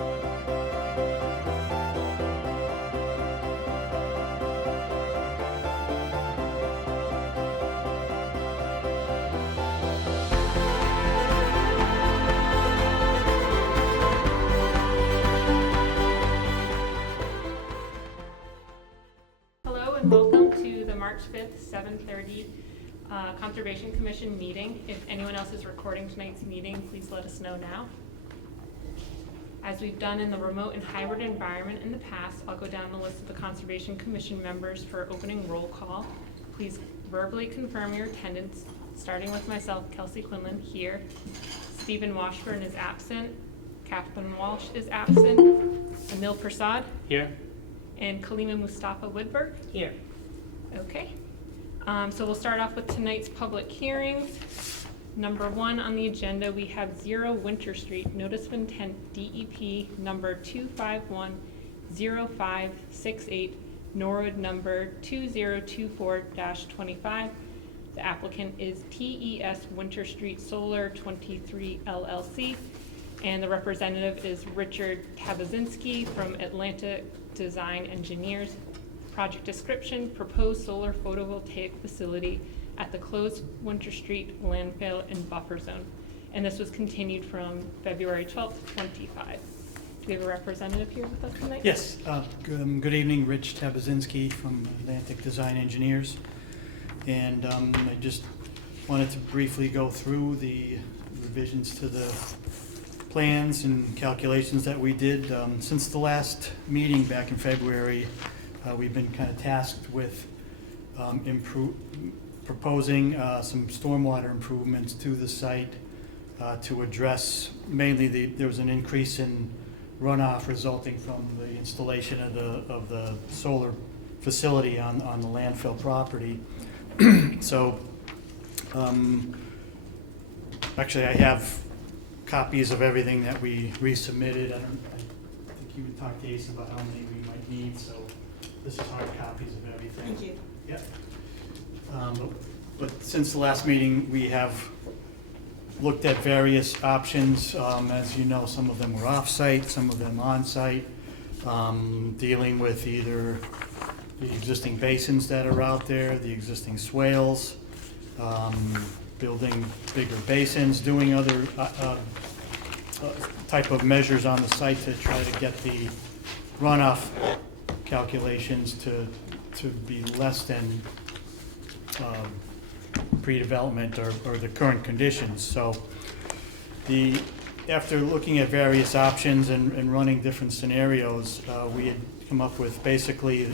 Hello and welcome to the March 5th, 7:30 Conservation Commission meeting. If anyone else is recording tonight's meeting, please let us know now. As we've done in the remote and hybrid environment in the past, I'll go down the list of the Conservation Commission members for opening roll call. Please verbally confirm your attendance, starting with myself, Kelsey Quinlan, here. Stephen Washburn is absent. Catherine Walsh is absent. Anil Prasad. Here. And Kalima Mustafa Woodberg. Here. Okay. So we'll start off with tonight's public hearings. Number 1 on the agenda, we have 0 Winter Street, notice of intent DEP number 2510568, Norwood number 2024-25. The applicant is TES Winter Street Solar 23 LLC, and the representative is Richard Kabazinski from Atlantic Design Engineers. Project description: proposed solar photovoltaic facility at the closed Winter Street landfill and buffer zone. And this was continued from February 12th, 25. Do we have a representative here with us tonight? Yes. Good evening, Rich Tabazinski from Atlantic Design Engineers. And I just wanted to briefly go through the revisions to the plans and calculations that we did. Since the last meeting back in February, we've been kind of tasked with proposing some stormwater improvements to the site to address mainly there was an increase in runoff resulting from the installation of the solar facility on the landfill property. So actually I have copies of everything that we resubmitted. I think you would talk to Ace about how many we might need, so this is hard copies of everything. Thank you. Yep. But since the last meeting, we have looked at various options. As you know, some of them were off-site, some of them on-site, dealing with either the existing basins that are out there, the existing swales, building bigger basins, doing other type of measures on the site to try to get the runoff calculations to be less than pre-development or the current conditions. So after looking at various options and running different scenarios, we had come up with basically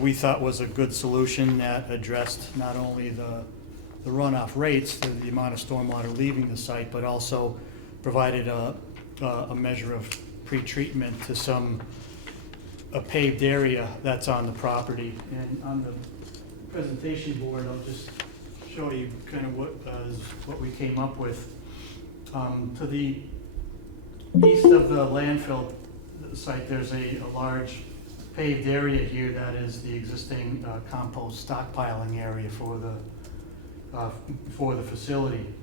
we thought was a good solution that addressed not only the runoff rates, the amount of stormwater leaving the site, but also provided a measure of pre-treatment to a paved area that's on the property. And on the presentation board, I'll just show you kind of what we came up with. To the east of the landfill site, there's a large paved area here that is the existing compost stockpiling area for the facility.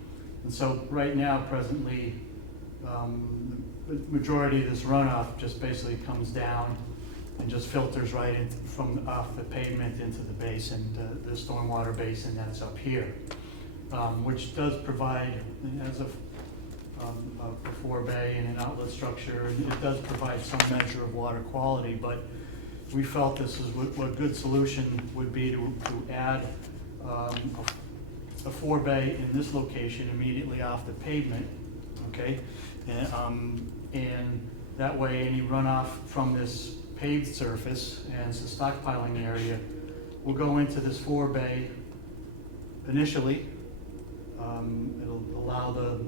And so right now, presently, the majority of this runoff just basically comes down and just filters right in from off the pavement into the basin, the stormwater basin that's up here, which does provide, as a forebay and an outlet structure, it does provide some measure of water quality, but we felt this is what a good solution would be to add a forebay in this location immediately off the pavement, okay? And that way any runoff from this paved surface and it's the stockpiling area will go into this forebay initially. It'll allow the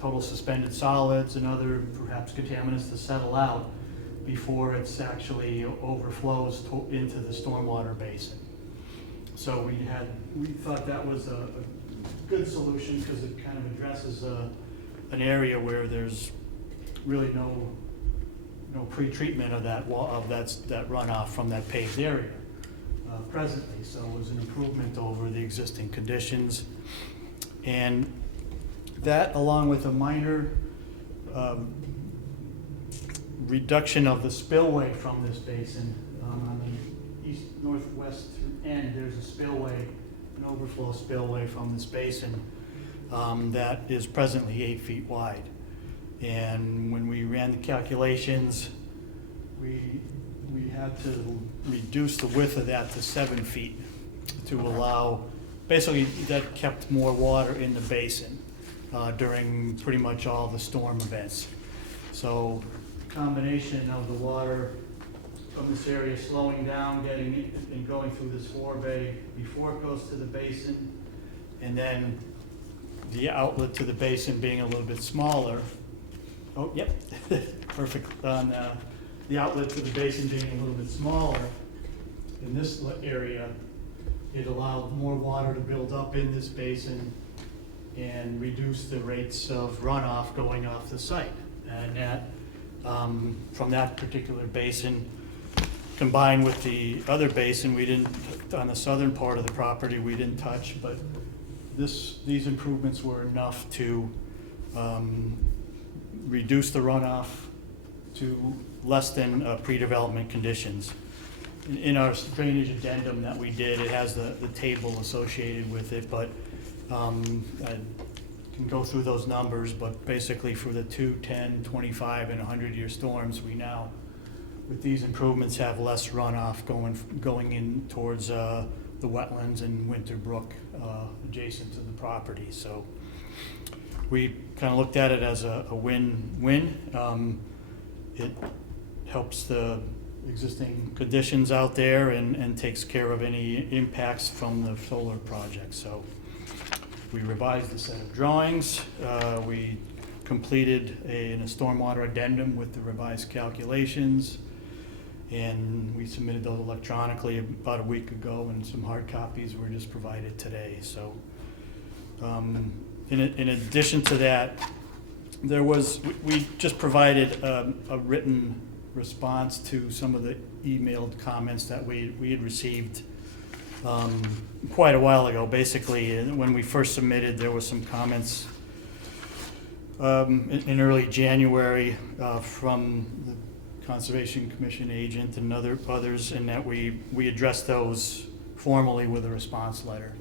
total suspended solids and other perhaps contaminants to settle out before it's actually overflows into the stormwater basin. So we thought that was a good solution because it kind of addresses an area where there's really no pre-treatment of that runoff from that paved area presently. So it was an improvement over the existing conditions, and that, along with a minor reduction of the spillway from this basin. On the east northwest end, there's a spillway, an overflow spillway from this basin that is presently 8 feet wide. And when we ran the calculations, we had to reduce the width of that to 7 feet to allow, basically that kept more water in the basin during pretty much all the storm events. So combination of the water from this area slowing down, getting it and going through this forebay before it goes to the basin, and then the outlet to the basin being a little bit smaller. Oh, yep, perfect. On the outlet to the basin being a little bit smaller in this area, it allowed more water to build up in this basin and reduce the rates of runoff going off the site. And that, from that particular basin, combined with the other basin, we didn't, on the southern part of the property, we didn't touch, but these improvements were enough to reduce the runoff to less than pre-development conditions. In our drainage addendum that we did, it has the table associated with it, but I can go through those numbers, but basically for the 2, 10, 25, and 100-year storms, we now, with these improvements, have less runoff going in towards the wetlands and Winter Brook adjacent to the property. So we kind of looked at it as a win-win. It helps the existing conditions out there and takes care of any impacts from the solar project. So we revised a set of drawings. We completed a stormwater addendum with the revised calculations, and we submitted those electronically about a week ago, and some hard copies were just provided today. So in addition to that, we just provided a written response to some of the emailed comments that we had received quite a while ago. Basically, when we first submitted, there were some comments in early January from the Conservation Commission agent and others, and that we addressed those formally with a response letter.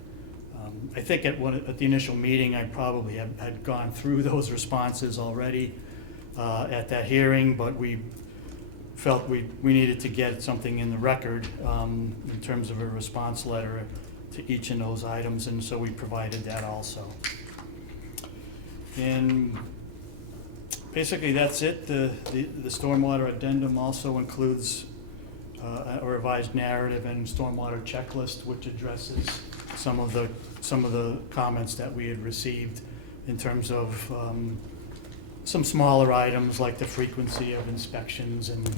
I think at the initial meeting, I probably had gone through those responses already at that hearing, but we felt we needed to get something in the record in terms of a response letter to each of those items, and so we provided that also. And basically that's it. The stormwater addendum also includes a revised narrative and stormwater checklist, which addresses some of the comments that we had received in terms of some smaller items like the frequency of inspections and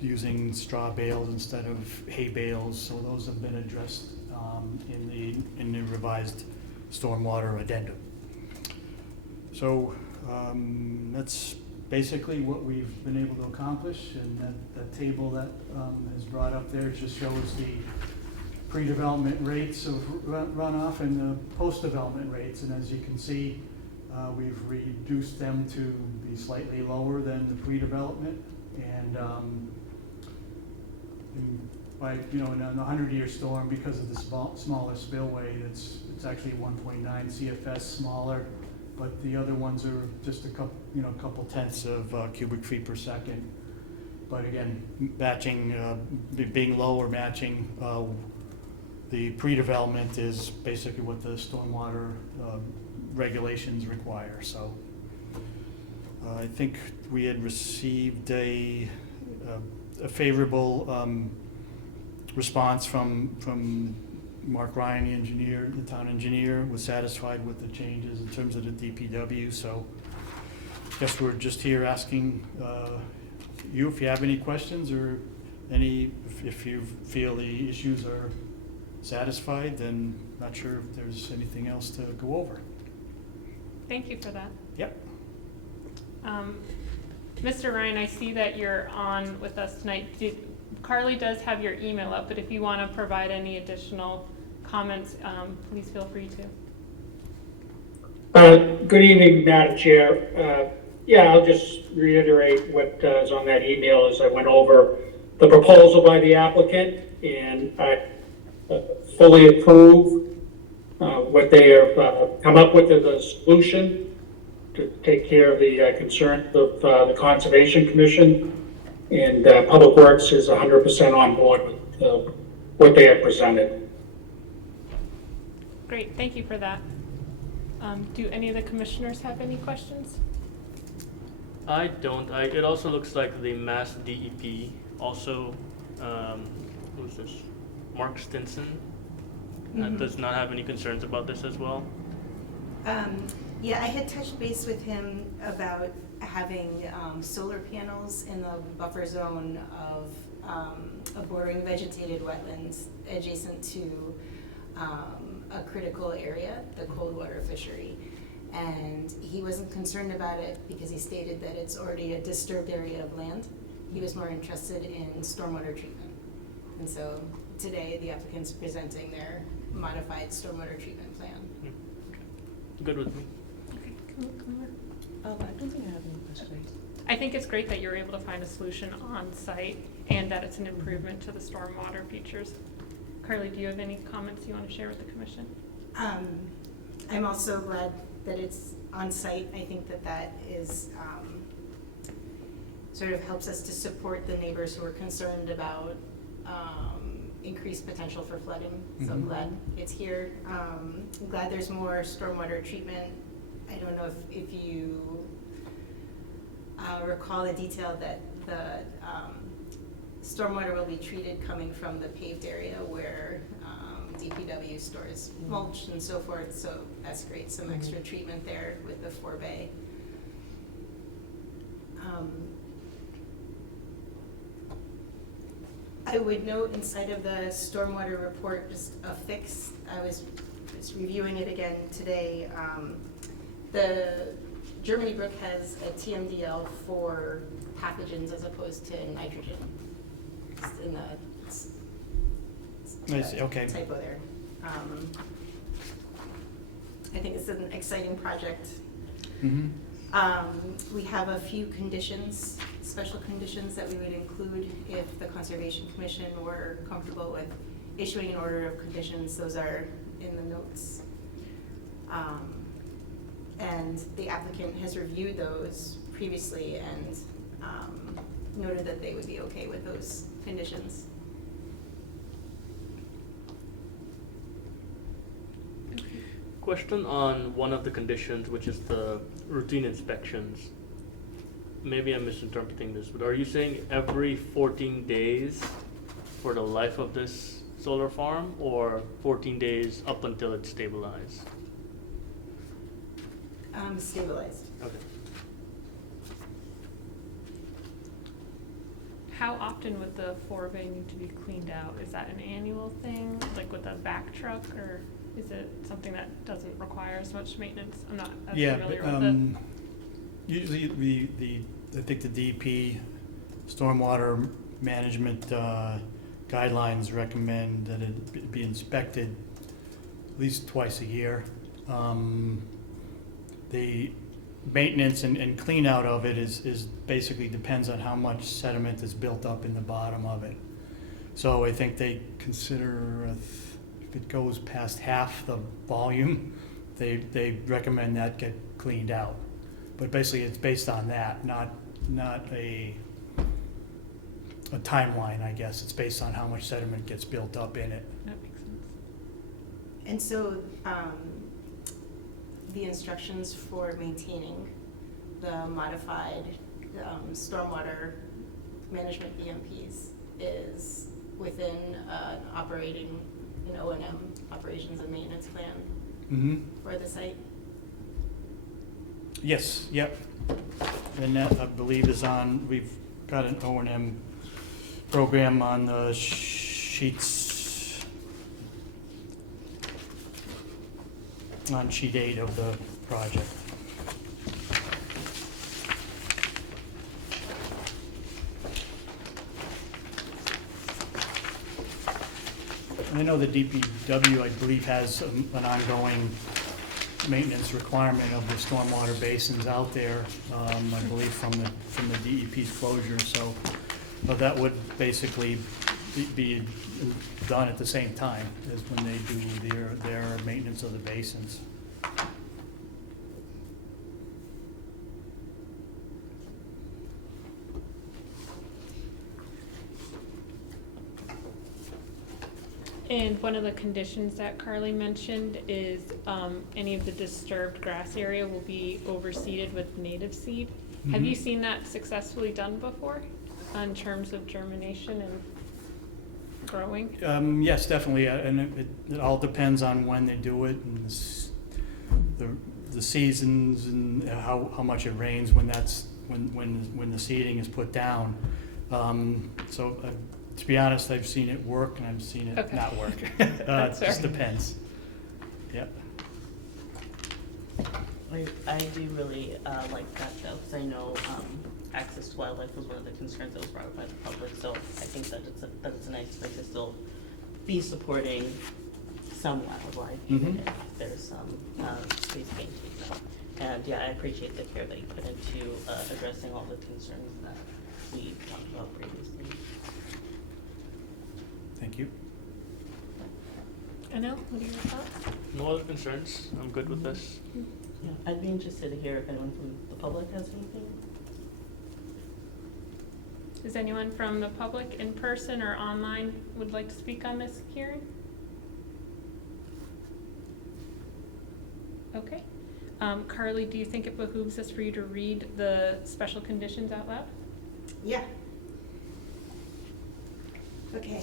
using straw bales instead of hay bales. So those have been addressed in the revised stormwater addendum. So that's basically what we've been able to accomplish, and that table that is brought up there just shows the pre-development rates of runoff and the post-development rates, and as you can see, we've reduced them to be slightly lower than the pre-development, and by in a 100-year storm, because of the smaller spillway, it's actually 1.9 CFS smaller, but the other ones are just a couple tenths of cubic feet per second. But again, being lower, matching the pre-development is basically what the stormwater regulations require. So I think we had received a favorable response from Mark Ryan, the engineer, the town engineer, was satisfied with the changes in terms of the DPW. So I guess we're just here asking you if you have any questions or if you feel the issues are satisfied, then not sure if there's anything else to go over. Thank you for that. Yep. Mr. Ryan, I see that you're on with us tonight. Carly does have your email up, but if you want to provide any additional comments, please feel free to. Good evening, Madam Chair. Yeah, I'll just reiterate what is on that email as I went over the proposal by the applicant, and I fully approve what they have come up with as a solution to take care of the concerns of the Conservation Commission, and Public Works is 100% on board with what they have presented. Great, thank you for that. Do any of the commissioners have any questions? I don't. It also looks like the Mass DEP also, who's this? Mark Stinson does not have any concerns about this as well. Yeah, I had touched base with him about having solar panels in the buffer zone of a bordering vegetated wetlands adjacent to a critical area, the Coldwater fishery. And he wasn't concerned about it because he stated that it's already a disturbed area of land. He was more interested in stormwater treatment. And so today the applicant's presenting their modified stormwater treatment plan. Good with me. Okay, come over. I don't think I have any questions. I think it's great that you're able to find a solution on site and that it's an improvement to the stormwater features. Carly, do you have any comments you want to share with the commission? I'm also glad that it's on site. I think that that is sort of helps us to support the neighbors who are concerned about increased potential for flooding. So I'm glad it's here. I'm glad there's more stormwater treatment. I don't know if you recall the detail that the stormwater will be treated coming from the paved area where DPW stores mulch and so forth, so that's great, some extra treatment there with the forebay. I would note inside of the stormwater report just a fix. I was just reviewing it again today. The Germany Brook has a TMDL for pathogens as opposed to nitrogen. It's in the I see, okay. typo there. I think it's an exciting project. We have a few conditions, special conditions that we would include if the Conservation Commission were comfortable with issuing an order of conditions. Those are in the notes. And the applicant has reviewed those previously and noted that they would be okay with those conditions. Question on one of the conditions, which is the routine inspections. Maybe I'm misinterpreting this, but are you saying every 14 days for the life of this solar farm, or 14 days up until it's stabilized? Stabilized. Okay. How often would the forebay need to be cleaned out? Is that an annual thing, like with a back truck, or is it something that doesn't require as much maintenance? I'm not as familiar with it. Usually I think the DEP stormwater management guidelines recommend that it be inspected at least twice a year. The maintenance and clean out of it is basically depends on how much sediment is built up in the bottom of it. So I think they consider if it goes past half the volume, they recommend that get cleaned out. But basically it's based on that, not a timeline, I guess. It's based on how much sediment gets built up in it. That makes sense. And so the instructions for maintaining the modified stormwater management BMPs is within an O&M, operations and maintenance plan for the site? Yes, yep. And that, I believe, is on, we've got an O&M program on the sheets, on sheet 8 of the project. And I know the DPW, I believe, has an ongoing maintenance requirement of the stormwater basins out there, I believe from the DEP's closure, so, but that would basically be done at the same time as when they do their maintenance of the basins. And one of the conditions that Carly mentioned is any of the disturbed grass area will be overseeded with native seed. Have you seen that successfully done before in terms of germination and growing? Yes, definitely, and it all depends on when they do it and the seasons and how much it rains when the seeding is put down. So to be honest, I've seen it work and I've seen it Okay. not work. That's It just fair. depends. Yep. I do really like that though, because I know access to wildlife was one of the concerns that was brought up by the public, so I think that it's a nice thing to still be supporting some wildlife, even Mhm. if there's some space being taken up. And yeah, I appreciate the care that you put into addressing all the concerns that we talked about previously. Thank you. Anil, what are your thoughts? No other concerns. I'm good with this. Yeah, I'd be interested to hear if anyone from the public has anything. Does anyone from the public in person or online would like to speak on this hearing? Okay. Carly, do you think it behooves us for you to read the special conditions out loud? Yeah. Okay,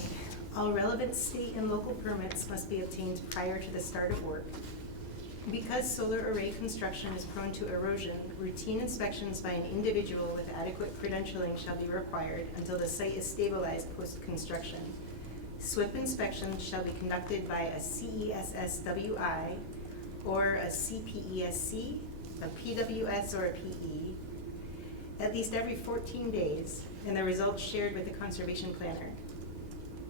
all relevant state and local permits must be obtained prior to the start of work. Because solar array construction is prone to erosion, routine inspections by an individual with adequate credentialing shall be required until the site is stabilized post-construction. SWIP inspections shall be conducted by a CESSWI or a CPESC, a PWS or a PE, at least every 14 days, and the results shared with the conservation planner.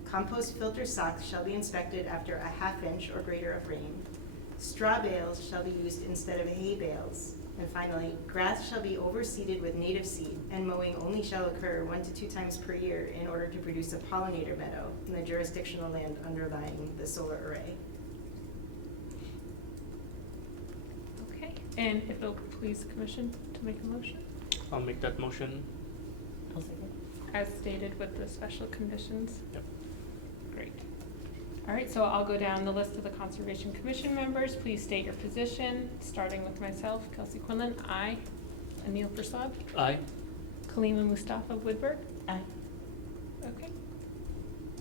Compost filter socks shall be inspected after a half-inch or greater of rain. Straw bales shall be used instead of hay bales. And finally, grass shall be overseeded with native seed, and mowing only shall occur 1 to 2 times per year in order to produce a pollinator meadow in the jurisdictional land underlying the solar array. Okay, and if it'll please the commission to make a motion, I'll make that motion. I'll second. as stated with the special conditions. Yep. Great. All right, so I'll go down the list of the Conservation Commission members. Please state your position, starting with myself, Kelsey Quinlan. Aye. Anil Prasad. Aye. Kalima Mustafa Woodberg. Aye. Okay.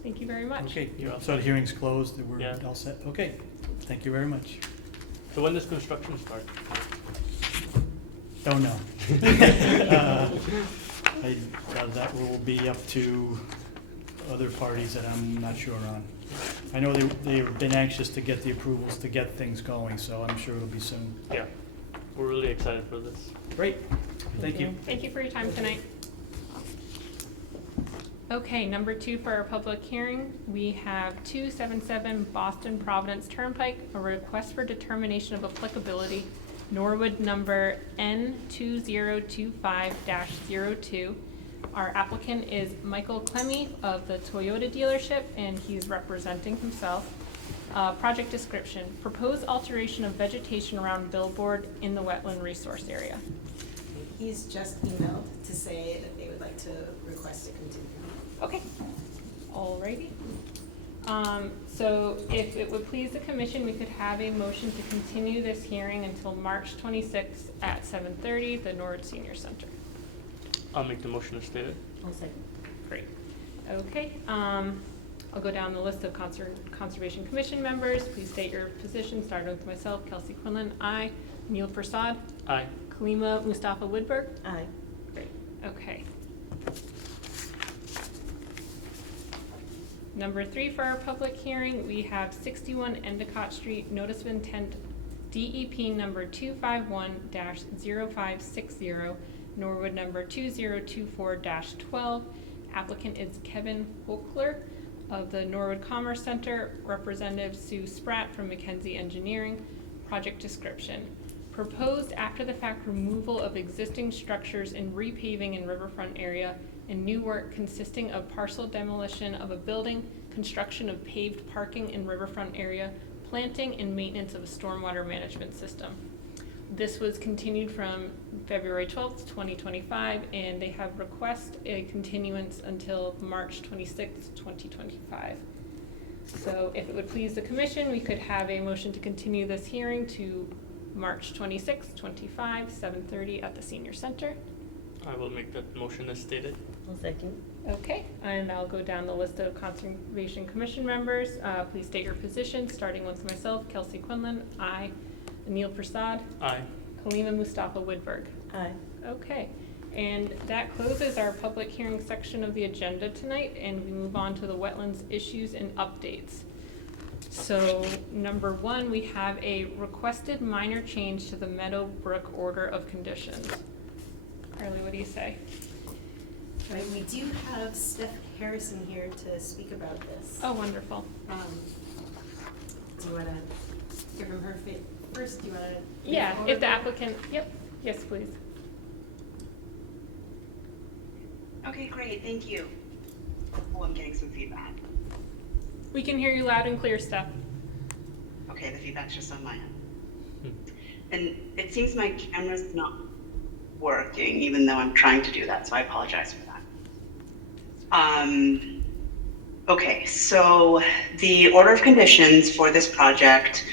Thank you very much. Okay, so the hearing's closed, we're Yeah. all set. Okay, thank you very much. So when does construction start? Don't know. That will be up to other parties that I'm not sure on. I know they've been anxious to get the approvals to get things going, so I'm sure it'll be soon. Yeah. We're really excited for this. Great, thank you. Thank you for your time tonight. Okay, number 2 for our public hearing, we have 277 Boston Providence Turnpike, a request for determination of applicability, Norwood number N2025-02. Our applicant is Michael Clemmy of the Toyota dealership, and he's representing himself. Project description, proposed alteration of vegetation around billboard in the wetland resource area. He's just emailed to say that they would like to request a continue. Okay, alrighty. So if it would please the commission, we could have a motion to continue this hearing until March 26th at 7:30, the Norwood Senior Center. I'll make the motion as stated. I'll second. Great. Okay, I'll go down the list of Conservation Commission members. Please state your position, starting with myself, Kelsey Quinlan. Aye. Neil Prasad. Aye. Kalima Mustafa Woodberg. Aye. Great, okay. Number 3 for our public hearing, we have 61 Endicott Street, notice of intent, DEP number 251-0560, Norwood number 2024-12. Applicant is Kevin Hochler of the Norwood Commerce Center, Representative Sue Spratt from McKenzie Engineering. project description. Proposed after-the-fact removal of existing structures and repaving in riverfront area and new work consisting of partial demolition of a building, construction of paved parking in riverfront area, planting and maintenance of a stormwater management system. This was continued from February 12th, 2025, and they have requested a continuance until March 26th, 2025. So if it would please the commission, we could have a motion to continue this hearing to March 26th, 25, 7:30 at the senior center. I will make that motion as stated. One second. Okay, and I'll go down the list of Conservation Commission members. Please state your position, starting with myself, Kelsey Quinlan. Aye. Anil Prasad. Aye. Kalima Mustafa Woodberg. Aye. Okay, and that closes our public hearing section of the agenda tonight, and we move on to the wetlands issues and updates. So, number one, we have a requested minor change to the Meadowbrook order of conditions. Carly, what do you say? All right, we do have Steph Harrison here to speak about this. Oh, wonderful. Do you want to give him her first? Do you want to? Yeah, if the applicant, yep, yes, please. Okay, great, thank you. Oh, I'm getting some feedback. We can hear you loud and clear, Steph. Okay, the feedback's just on my end. And it seems my camera's not working, even though I'm trying to do that, so I apologize for that. Okay, so the order of conditions for this project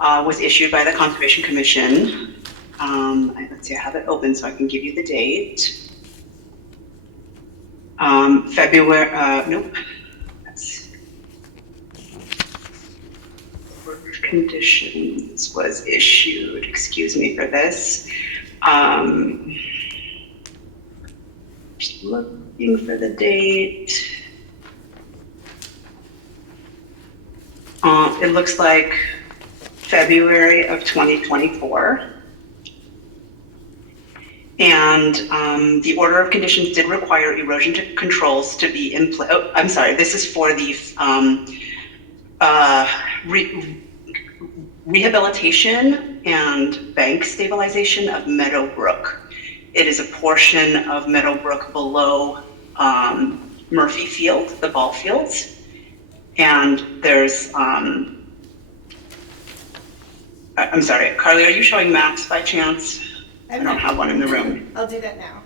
was issued by the Conservation Commission. Let's see, I have it open so I can give you the date. Nope. That's order of conditions was issued, excuse me for this. Just looking for the date. It looks like February of 2024. And the order of conditions did require erosion controls to be in place. Oh, I'm sorry, this is for the rehabilitation and bank stabilization of Meadowbrook. It is a portion of Meadowbrook below Murphy Field, the ball fields. And there's, I'm sorry, Carly, are you showing maps by chance? I don't have one in the room. I'll do that now.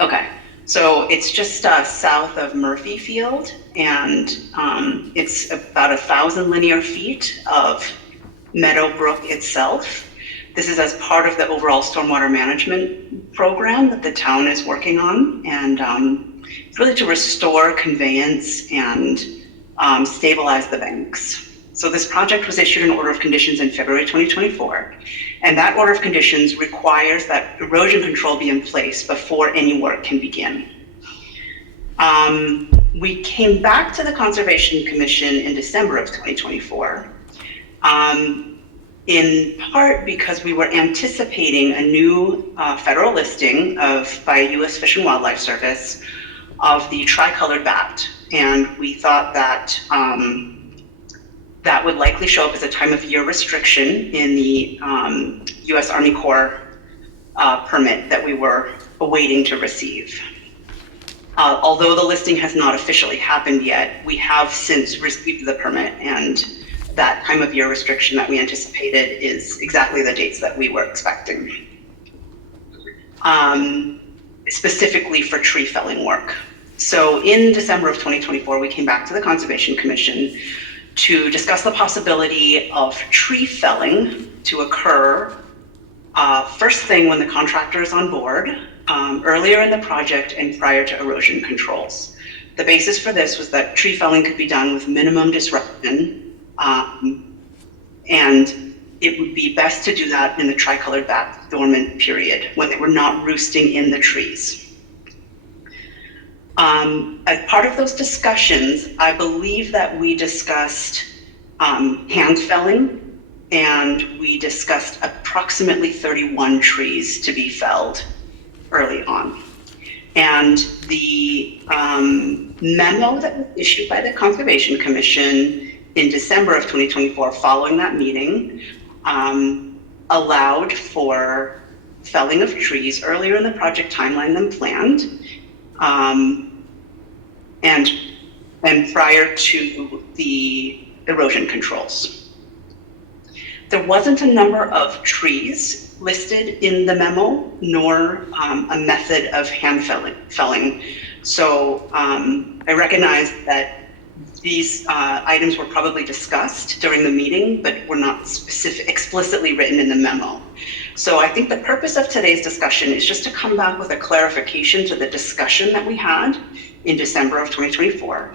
Okay, so it's just south of Murphy Field, and it's about 1,000 linear feet of Meadowbrook itself. This is as part of the overall stormwater management program that the town is working on, and it's really to restore conveyance and stabilize the banks. So this project was issued an order of conditions in February 2024, and that order of conditions requires that erosion control be in place before any work can begin. We came back to the Conservation Commission in December of 2024, in part because we were anticipating a new federal listing by U.S. Fish and Wildlife Service of the tricolored bat, and we thought that that would likely show up as a time of year restriction in the U.S. Army Corps permit that we were awaiting to receive. Although the listing has not officially happened yet, we have since received the permit, and that time of year restriction that we anticipated is exactly the dates that we were expecting, specifically for tree felling work. So in December of 2024, we came back to the Conservation Commission to discuss the possibility of tree felling to occur first thing when the contractor is on board, earlier in the project and prior to erosion controls. The basis for this was that tree felling could be done with minimum disruption, and it would be best to do that in the tricolored bat dormant period when they were not roosting in the trees. As part of those discussions, I believe that we discussed hand felling, and we discussed approximately 31 trees to be felled early on. And the memo that was issued by the Conservation Commission in December of 2024 following that meeting allowed for felling of trees earlier in the project timeline than planned, and prior to the erosion controls. There wasn't a number of trees listed in the memo, nor a method of hand felling. So I recognize that these items were probably discussed during the meeting, but were not explicitly written in the memo. So I think the purpose of today's discussion is just to come back with a clarification to the discussion that we had in December of 2024.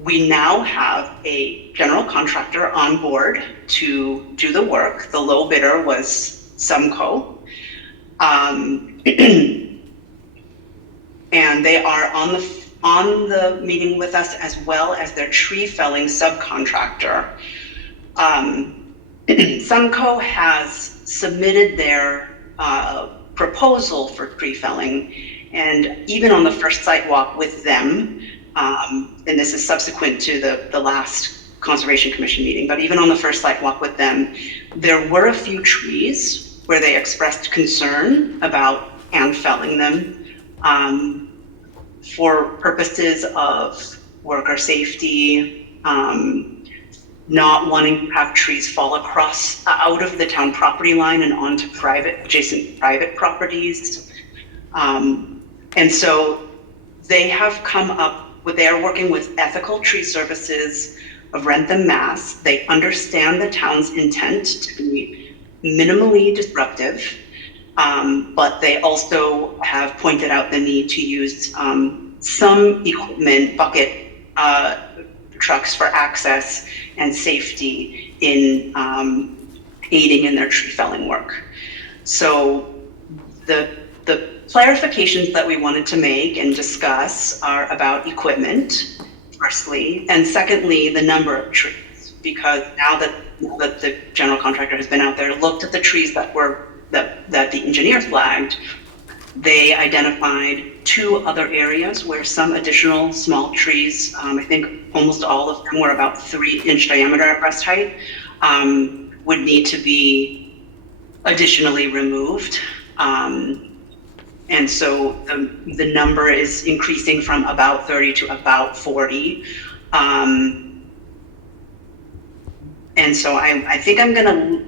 We now have a general contractor on board to do the work. The low bidder was Sumco. And they are on the meeting with us, as well as their tree felling subcontractor. Sumco has submitted their proposal for tree felling, and even on the first site walk with them, and this is subsequent to the last Conservation Commission meeting, but even on the first site walk with them, there were a few trees where they expressed concern about hand felling them for purposes of worker safety, not wanting to have trees fall across out of the town property line and onto adjacent private properties. And so they have come up with, they are working with Ethical Tree Services of Wrentham, Mass. They understand the town's intent to be minimally disruptive, but they also have pointed out the need to use some equipment, bucket trucks for access and safety in aiding in their tree felling work. So the clarifications that we wanted to make and discuss are about equipment, firstly, and secondly, the number of trees, because now that the general contractor has been out there, looked at the trees that the engineer flagged, they identified 2 other areas where some additional small trees, I think almost all of them were about 3-inch diameter at breast height, would need to be additionally removed. And so the number is increasing from about 30 to about 40. And so I think I'm gonna,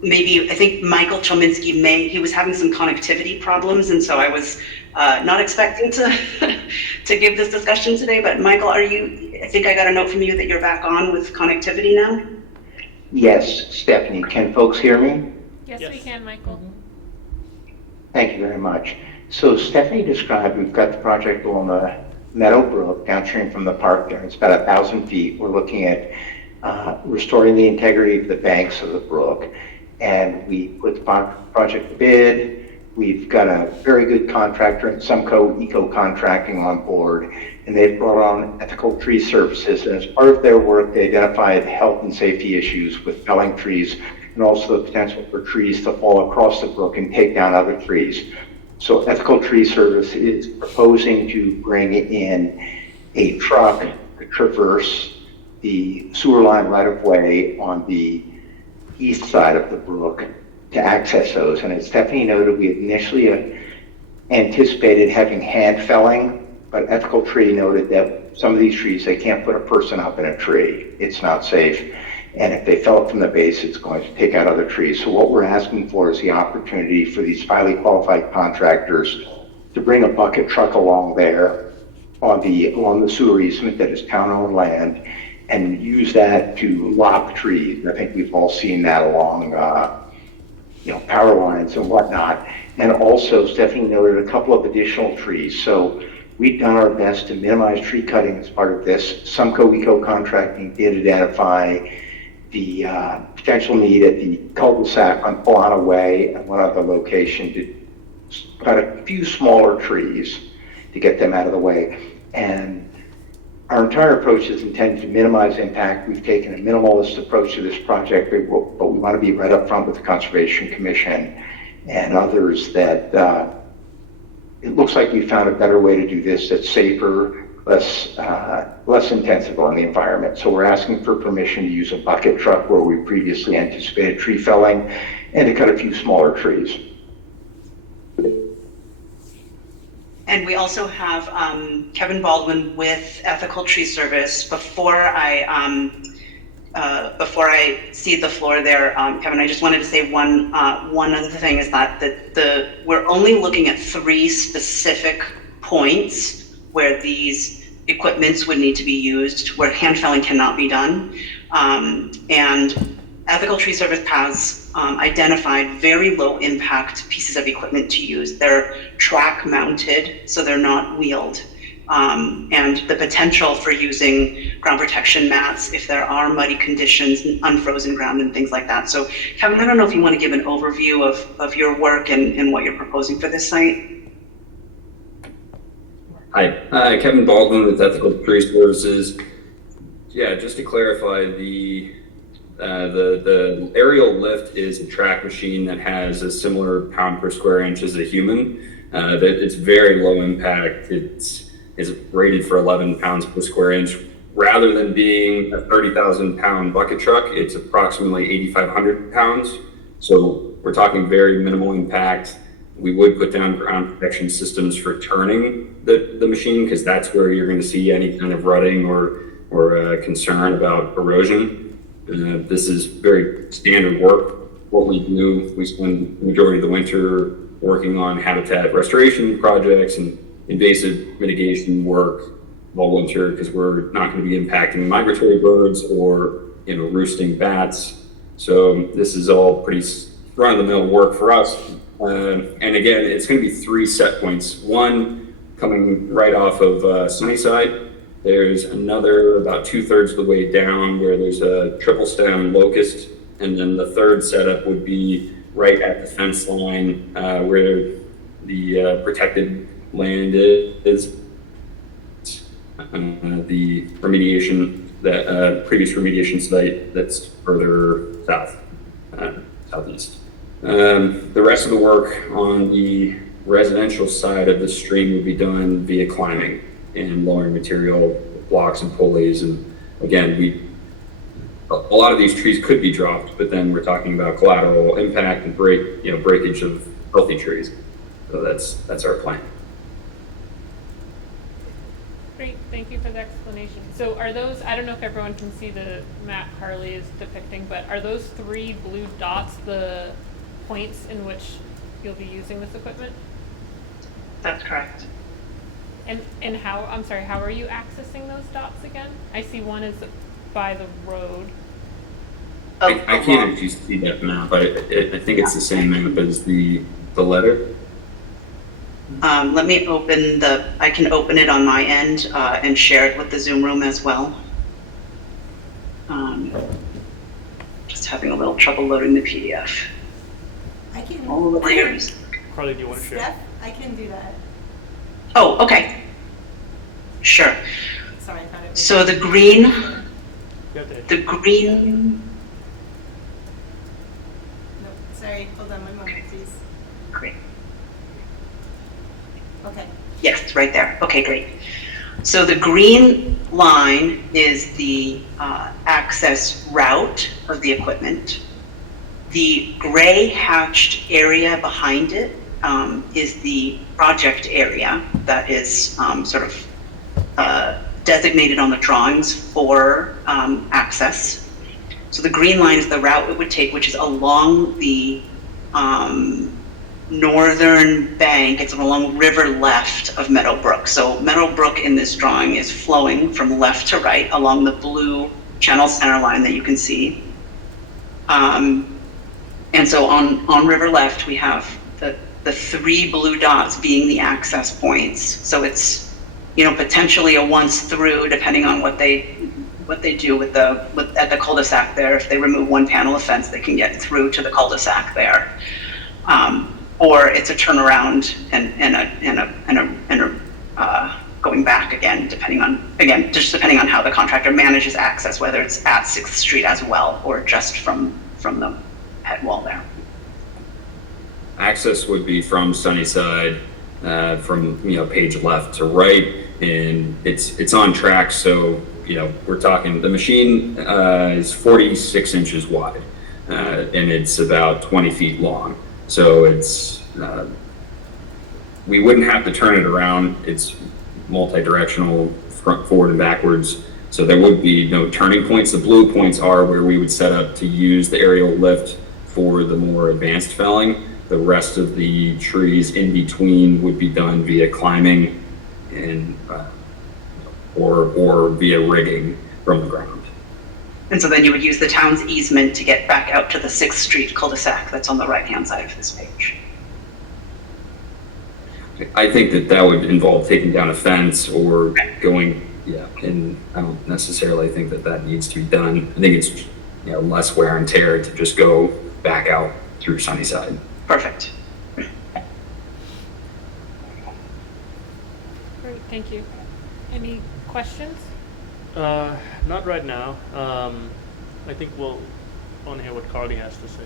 I think Michael Chominski he was having some connectivity problems, and so I was not expecting to give this discussion today, but Michael, I think I got a note from you that you're back on with connectivity now? Yes, Stephanie, can folks hear me? Yes, we Yes. can, Michael. Thank you very much. So Stephanie described, we've got the project along the Meadow Brook downstream from the park there. It's about 1,000 feet. We're looking at restoring the integrity of the banks of the brook. And we put the project to bid. We've got a very good contractor, Sumco Eco Contracting, on board, and they've brought on Ethical Tree Services. And as part of their work, they identified health and safety issues with felling trees, and also the potential for trees to fall across the brook and take down other trees. So Ethical Tree Service is proposing to bring in a truck to traverse the sewer line right-of-way on the east side of the brook to access those. And as Stephanie noted, we initially anticipated having hand felling, but Ethical Tree noted that some of these trees, they can't put a person up in a tree. It's not safe. And if they fell from the base, it's going to take out other trees. So what we're asking for is the opportunity for these highly qualified contractors to bring a bucket truck along there along the sewer easement that is town-owned land, and use that to lop trees. I think we've all seen that along, power lines and whatnot. And also, Stephanie noted a couple of additional trees. So we've done our best to minimize tree cutting as part of this. Sumco Eco Contracting did identify the potential need at the cul-de-sac on Polana Way and one other location to cut a few smaller trees to get them out of the way. And our entire approach is intended to minimize impact. We've taken a minimalist approach to this project, but we want to be right up front with the Conservation Commission and others that it looks like we found a better way to do this that's safer, less intensive on the environment. So we're asking for permission to use a bucket truck where we previously anticipated tree felling and to cut a few smaller trees. And we also have Kevin Baldwin with Ethical Tree Service. Before I cede the floor there, Kevin, I just wanted to say one other thing is that we're only looking at 3 specific points where these equipments would need to be used, where hand felling cannot be done. And Ethical Tree Service has identified very low impact pieces of equipment to use. They're track mounted, so they're not wheeled. And the potential for using ground protection mats if there are muddy conditions, unfrozen ground and things like that. So Kevin, I don't know if you want to give an overview of your work and what you're proposing for this site. Hi, Kevin Baldwin with Ethical Tree Services. Yeah, just to clarify, the aerial lift is a track machine that has a similar pound per square inch as a human. It's very low impact. It's rated for 11 pounds per square inch. Rather than being a 30,000 pound bucket truck, it's approximately 8,500 pounds. So we're talking very minimal impact. We would put down ground protection systems for turning the machine, because that's where you're going to see any kind of rutting or concern about erosion. This is very standard work. What we do, we spend the majority of the winter working on habitat restoration projects and invasive mitigation work all winter, because we're not going to be impacting migratory birds or roosting bats. So this is all pretty run-of-the-mill work for us. And again, it's going to be 3 set points. One coming right off of Sunnyside. There's another about 2/3 of the way down where there's a triple stem locust. And then the third setup would be right at the fence line where the protected land is. The remediation, that previous remediation site that's further south, southeast. The rest of the work on the residential side of the stream would be done via climbing and lowering material, blocks and pulleys. And again, a lot of these trees could be dropped, but then we're talking about collateral impact and breakage of healthy trees. So that's our plan. Great, thank you for the explanation. So are those, I don't know if everyone can see the map Carly is depicting, but are those 3 blue dots the points in which you'll be using this equipment? That's correct. And how, I'm sorry, how are you accessing those dots again? I see one is by the road. I can't actually see that map, but I think it's the same map as the letter. Let me I can open it on my end and share it with the Zoom room as well. Just having a little trouble loading the PDF. I can. All the layers. Carly, do you want to share? Steph, I can do that. Oh, okay. Sure. Sorry, I thought it was. So the green, You have to green, No, sorry, hold on one moment, please. great. Okay. Yes, right there. Okay, great. So the green line is the access route of the equipment. The gray hatched area behind it is the project area that is sort of designated on the drawings for access. So the green line is the route it would take, which is along the northern bank. It's along river left of Meadowbrook. So Meadowbrook in this drawing is flowing from left to right along the blue channel center line that you can see. And so on river left, we have the 3 blue dots being the access points. So it's, potentially a once through, depending on what they do at the cul-de-sac there. If they remove one panel of fence, they can get through to the cul-de-sac there. Or it's a turnaround and going back again, depending on how the contractor manages access, whether it's at 6th Street as well, or just from the head wall there. Access would be from Sunnyside, from page left to right. and it's on track. So, you know, we're talking, the machine is 46 inches wide, and it's about 20 feet long. So it's, we wouldn't have to turn it around. It's multi-directional, front, forward, and backwards. So there would be no turning points. The blue points are where we would set up to use the aerial lift for the more advanced felling. The rest of the trees in between would be done via climbing and or via rigging from the ground. And so then you would use the town's easement to get back out to the 6th Street cul-de-sac that's on the right-hand side of this page. I think that would involve taking down a fence or going, yeah, and I don't necessarily think that needs to be done. I think it's, you know, less wear and tear to just go back out through Sunnyside. Perfect. Great, thank you. Any questions? Not right now. I think we'll want to hear what Carly has to say.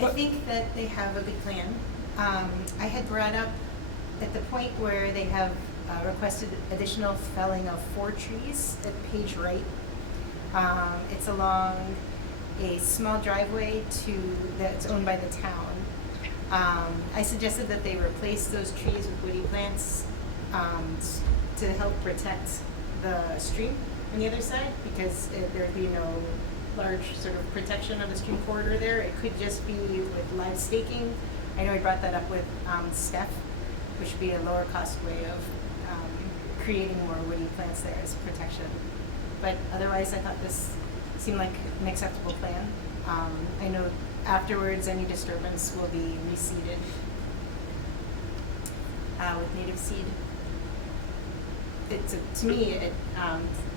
I think that they have a good plan. I had brought up at the point where they have requested additional felling of 4 trees at Page Right. It's along a small driveway that's owned by the town. I suggested that they replace those trees with woody plants to help protect the stream on the other side, because there'd be no large sort of protection of the stream corridor there. It could just be with live staking. I know I brought that up with Steph, which would be a lower cost way of creating more woody plants there as protection. But otherwise, I thought this seemed like an acceptable plan. I know afterwards any disturbance will be reseeded with native seed. To me, it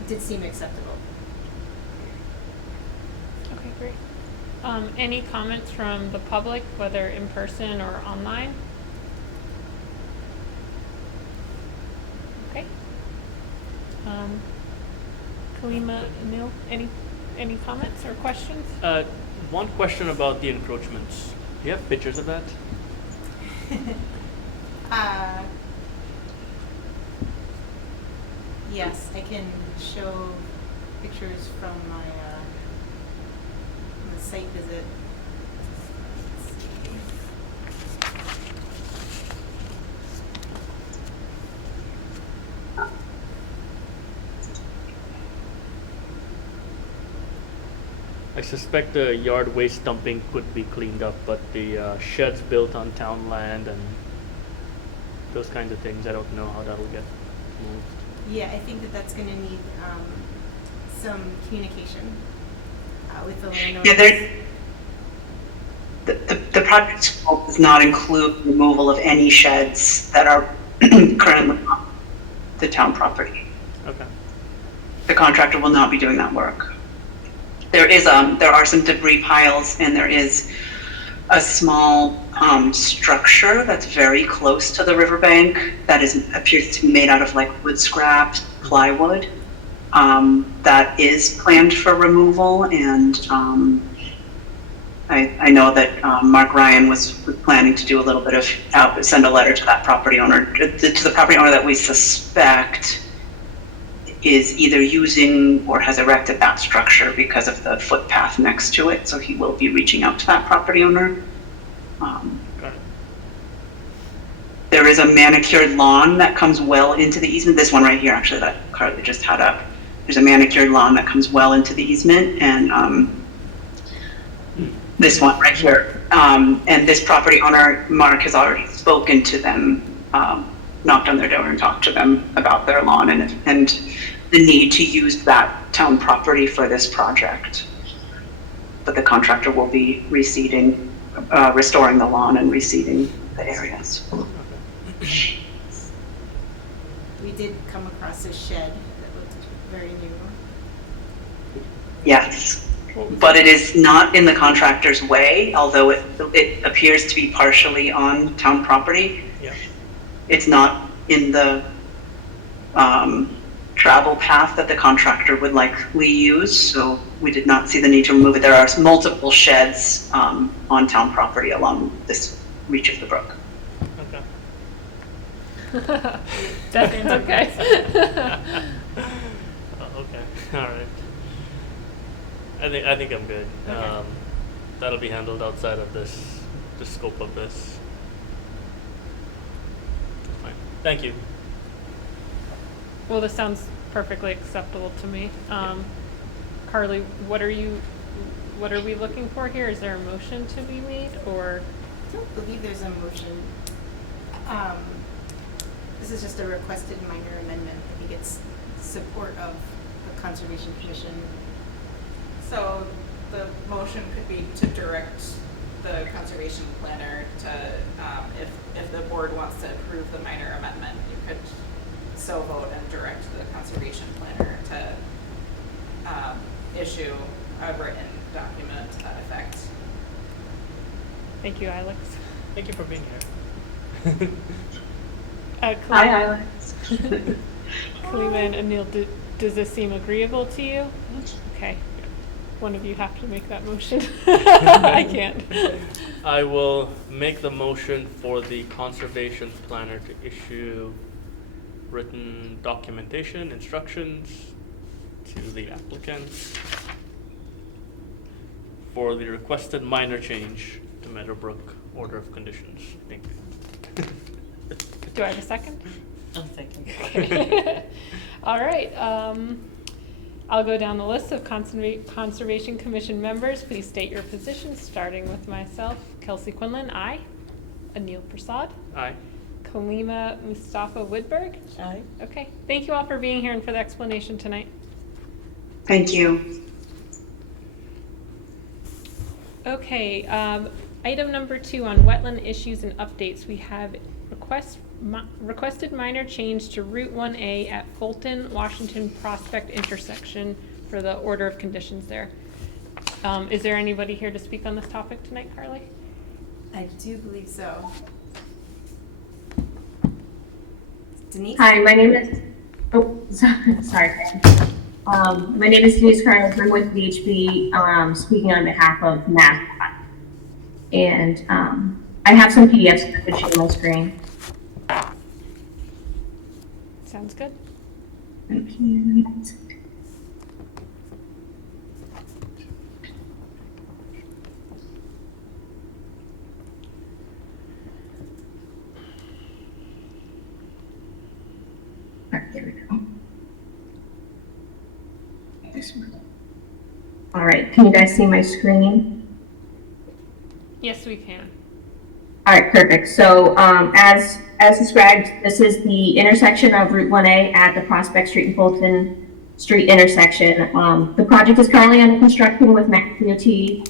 did seem acceptable. Okay, great. Any comments from the public, whether in person or online? Okay. Kalima, Emil, any comments or questions? One question about the encroachments. Do you have pictures of that? Yes, I can show pictures from my the site visit. I suspect the yard waste dumping could be cleaned up, but the sheds built on town land and those kinds of things, I don't know how that'll get moved. Yeah, I think that's going to need some communication with the landowners. Yeah, the project scope does not include removal of any sheds that are currently on the town property. Okay. The contractor will not be doing that work. There are some debris piles, and there is a small structure that's very close to the riverbank that appears to be made out of like wood scrap, plywood. That is planned for removal, and I know that Mark Ryan was planning to do a little bit of send a letter to that property owner, to the property owner that we suspect is either using or has erected that structure because of the footpath next to it. So he will be reaching out to that property owner. Got it. There is a manicured lawn that comes well into the easement. This one right here, actually, that Carly just had up. There's a manicured lawn that comes well into the easement, and this one right here. And this property owner, Mark, has already spoken to them, knocked on their door and talked to them about their lawn and the need to use that town property for this project. But the contractor will be reseeding, restoring the lawn and reseeding the areas. We did come across a shed that looked very new. Yes, but it is not in the contractor's way, although it appears to be partially on town property. Yeah. It's not in the travel path that the contractor would likely use, so we did not see the need to remove it. There are multiple sheds on town property along this reach of the brook. Okay. That seems okay. Oh, okay, all right. I think I'm good. Okay. That'll be handled outside of the scope of this. That's fine. Thank you. Well, this sounds perfectly acceptable to me. Carly, what are we looking for here? Is there a motion to be made, or? I don't believe there's a motion. This is just a requested minor amendment. I think it's support of the Conservation Commission. So the motion could be to direct the conservation planner to, if the board wants to approve the minor amendment, you could so vote and direct the conservation planner to issue a written document to that effect. Thank you, Alex. Thank you for being here. Hi, Alex. Kalima and Anil, does this seem agreeable to you? Okay. One of you have to make that motion. I can't. I will make the motion for the conservation planner to issue written documentation, instructions to the applicant for the requested minor change to Meadowbrook order of conditions. Thank you. Do I have a second? I'll second. Okay. All right. I'll go down the list of Conservation Commission members. Please state your positions, starting with myself. Kelsey Quinlan, aye. Anil Prasad. Aye. Kalima Mustafa Woodberg. Aye. Okay. Thank you all for being here and for the explanation tonight. Thank you. Okay. Item number 2 on wetland issues and updates. We have requested minor change to Route 1A at Fulton, Washington Prospect intersection for the order of conditions there. Is there anybody here to speak on this topic tonight, Carly? I do believe so. Denise? Hi, my name is, sorry. My name is Denise Carnes. I'm with VHB, speaking on behalf of MassDOT. And I have some PDFs that could show my screen. Sounds good. Thank you. There we go. This one. All right, can you guys see my screen? Yes, we can. All right, perfect. So as described, this is the intersection of Route 1A at the Prospect Street and Fulton Street intersection. The project is currently under construction with MassDOT.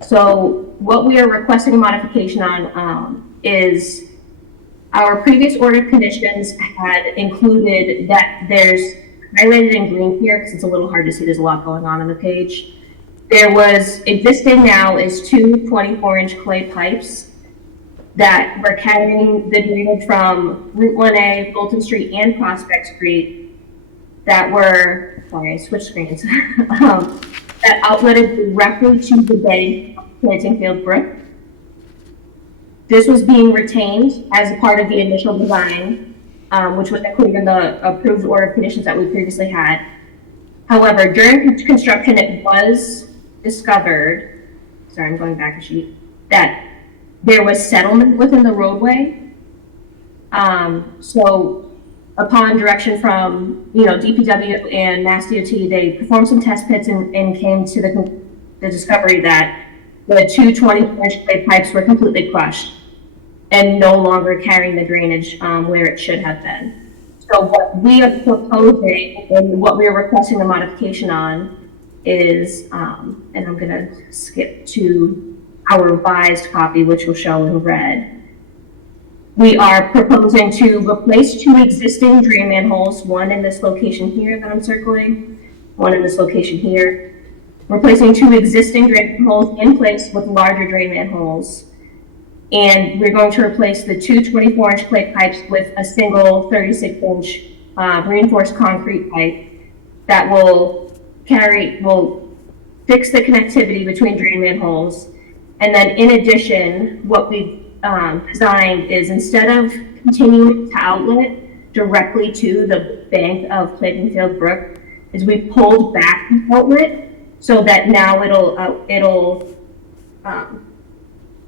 So what we are requesting a modification on is our previous order of conditions had included that there's highlighted in green here because it's a little hard to see. There's a lot going on the page. There was existing now is 2 24-inch clay pipes that were carrying the drainage from Route 1A, Fulton Street, and Prospect Street that were, sorry, I switched screens, that outletted directly to the bay of Plantingfield Brook. This was being retained as a part of the initial design, which was included in the approved order of conditions that we previously had. However, during construction, it was discovered, sorry, I'm going back a sheet, that there was settlement within the roadway. So upon direction from, DPW and MassDOT, they performed some test pits and came to the discovery that the 2 24-inch clay pipes were completely crushed and no longer carrying the drainage where it should have been. So what we are proposing and what we are requesting the modification on is, and I'm gonna skip to our revised copy, which will show in red. We are proposing to replace 2 existing drain manholes, one in this location here that I'm circling, one in this location here. Replacing 2 existing drain manholes in place with larger drain manholes. And we're going to replace the 2 24-inch clay pipes with a single 36-inch reinforced concrete pipe that will fix the connectivity between drain manholes. And then in addition, what we've designed is instead of continuing to outlet directly to the bank of Claytonfield Brook, is we pulled back the outlet so that now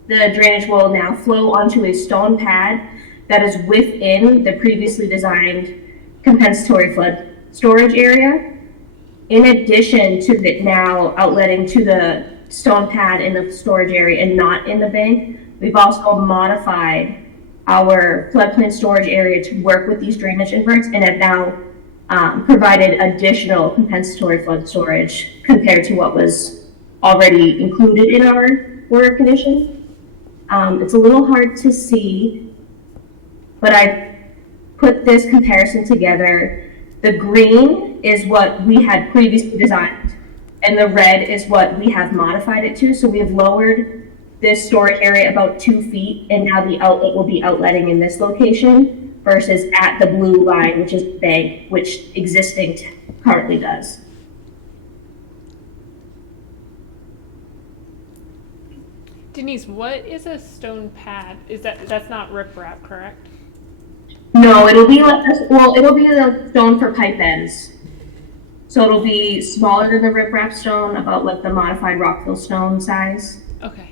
the drainage will now flow onto a stone pad that is within the previously designed compensatory flood storage area. In addition to it now outletting to the stone pad in the storage area and not in the bank, we've also modified our floodplain storage area to work with these drainage inverts and have now provided additional compensatory flood storage compared to what was already included in our order of condition. It's a little hard to see, but I put this comparison together. The green is what we had previously designed, and the red is what we have modified it to. So we have lowered this storage area about 2 feet, and now the outlet will be outletting in this location versus at the blue line, which is the bank, which existing currently does. Denise, what is a stone pad? That's not riprap, correct? No, it'll be like this. Well, it'll be the stone for pipe ends. So it'll be smaller than the riprap stone, about like the modified Rockville stone size. Okay.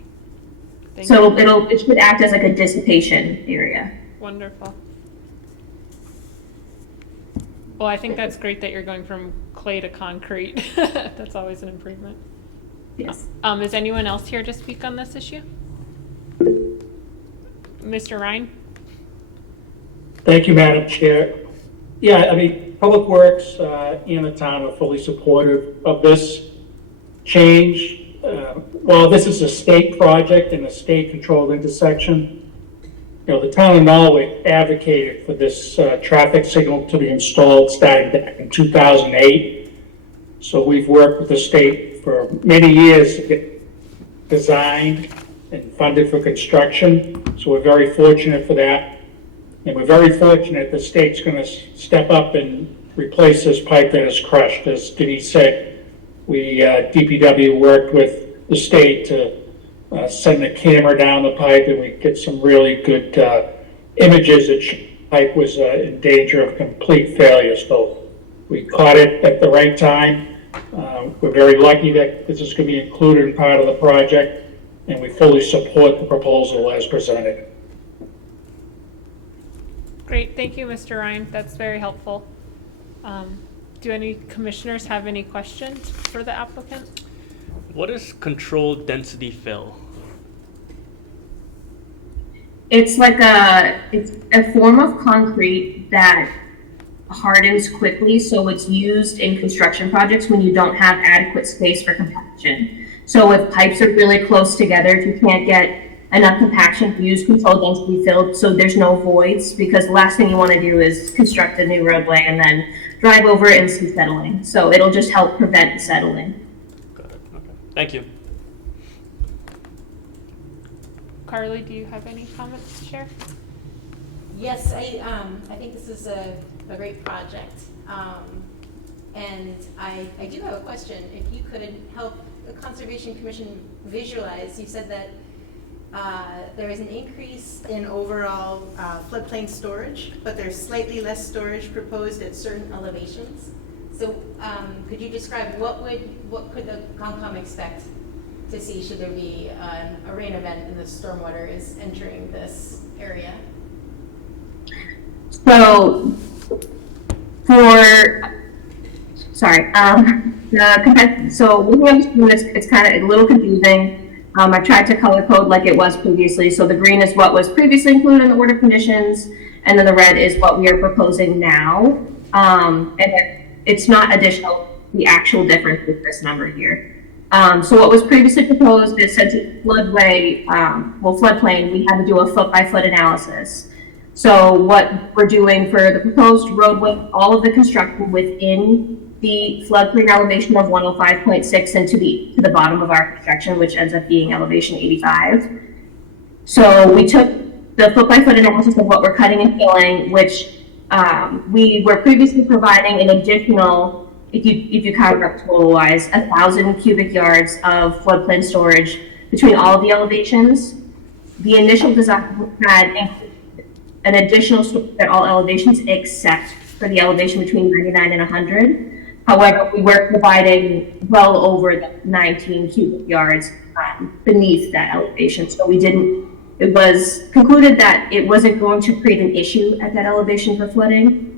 Thank So you. it should act as like a dissipation area. Wonderful. Well, I think that's great that you're going from clay to concrete. That's always an improvement. Yes. Is anyone else here to speak on this issue? Mr. Ryan? Thank you, Madam Chair. Yeah, I mean, Public Works and the town are fully supportive of this change. While this is a state project and a state-controlled intersection, you know, the town of Norway advocated for this traffic signal to be installed starting back in 2008. So we've worked with the state for many years to get designed and funded for construction. So we're very fortunate for that. And we're very fortunate the state's going to step up and replace this pipe that is crushed. As Denise said, DPW worked with the state to send a camera down the pipe, and we get some really good images that the pipe was in danger of complete failure. So we caught it at the right time. We're very lucky that this is going to be included in part of the project, and we fully support the proposal as presented. Great, thank you, Mr. Ryan. That's very helpful. Do any commissioners have any questions for the applicant? What is controlled density fill? It's like it's a form of concrete that hardens quickly, so it's used in construction projects when you don't have adequate space for compaction. So if pipes are really close together, if you can't get enough compaction, to use controlled density filled so there's no voids, because the last thing you want to do is construct a new roadway and then drive over it and see settling. So it'll just help prevent settling. Got it. Okay. Thank you. Carly, do you have any comments to share? Yes, I think this is a great project. And I do have a question. If you could help the Conservation Commission visualize, you said that there is an increase in overall floodplain storage, but there's slightly less storage proposed at certain elevations. So could you describe what could the Concom expect to see should there be a rain event and the stormwater is entering this area? So so looking at the screen, it's kind of a little confusing. I tried to color code like it was previously. So the green is what was previously included in the order of conditions, and then the red is what we are proposing now. And it's not additional, the actual difference with this number here. So what was previously proposed is, since it's floodplain, we had to do a foot by foot analysis. So what we're doing for the proposed roadway, all of the construction within the floodplain elevation of 105.6 and to the bottom of our construction, which ends up being elevation 85. So we took the foot by foot analysis of what we're cutting and filling, which we were previously providing an additional, if you count up total wise, 1,000 cubic yards of floodplain storage between all of the elevations. the initial design had an additional slope at all elevations except for the elevation between 99 and 100. However, we were providing well over the 19 cubic yards beneath that elevation. So it was concluded that it wasn't going to create an issue at that elevation for flooding.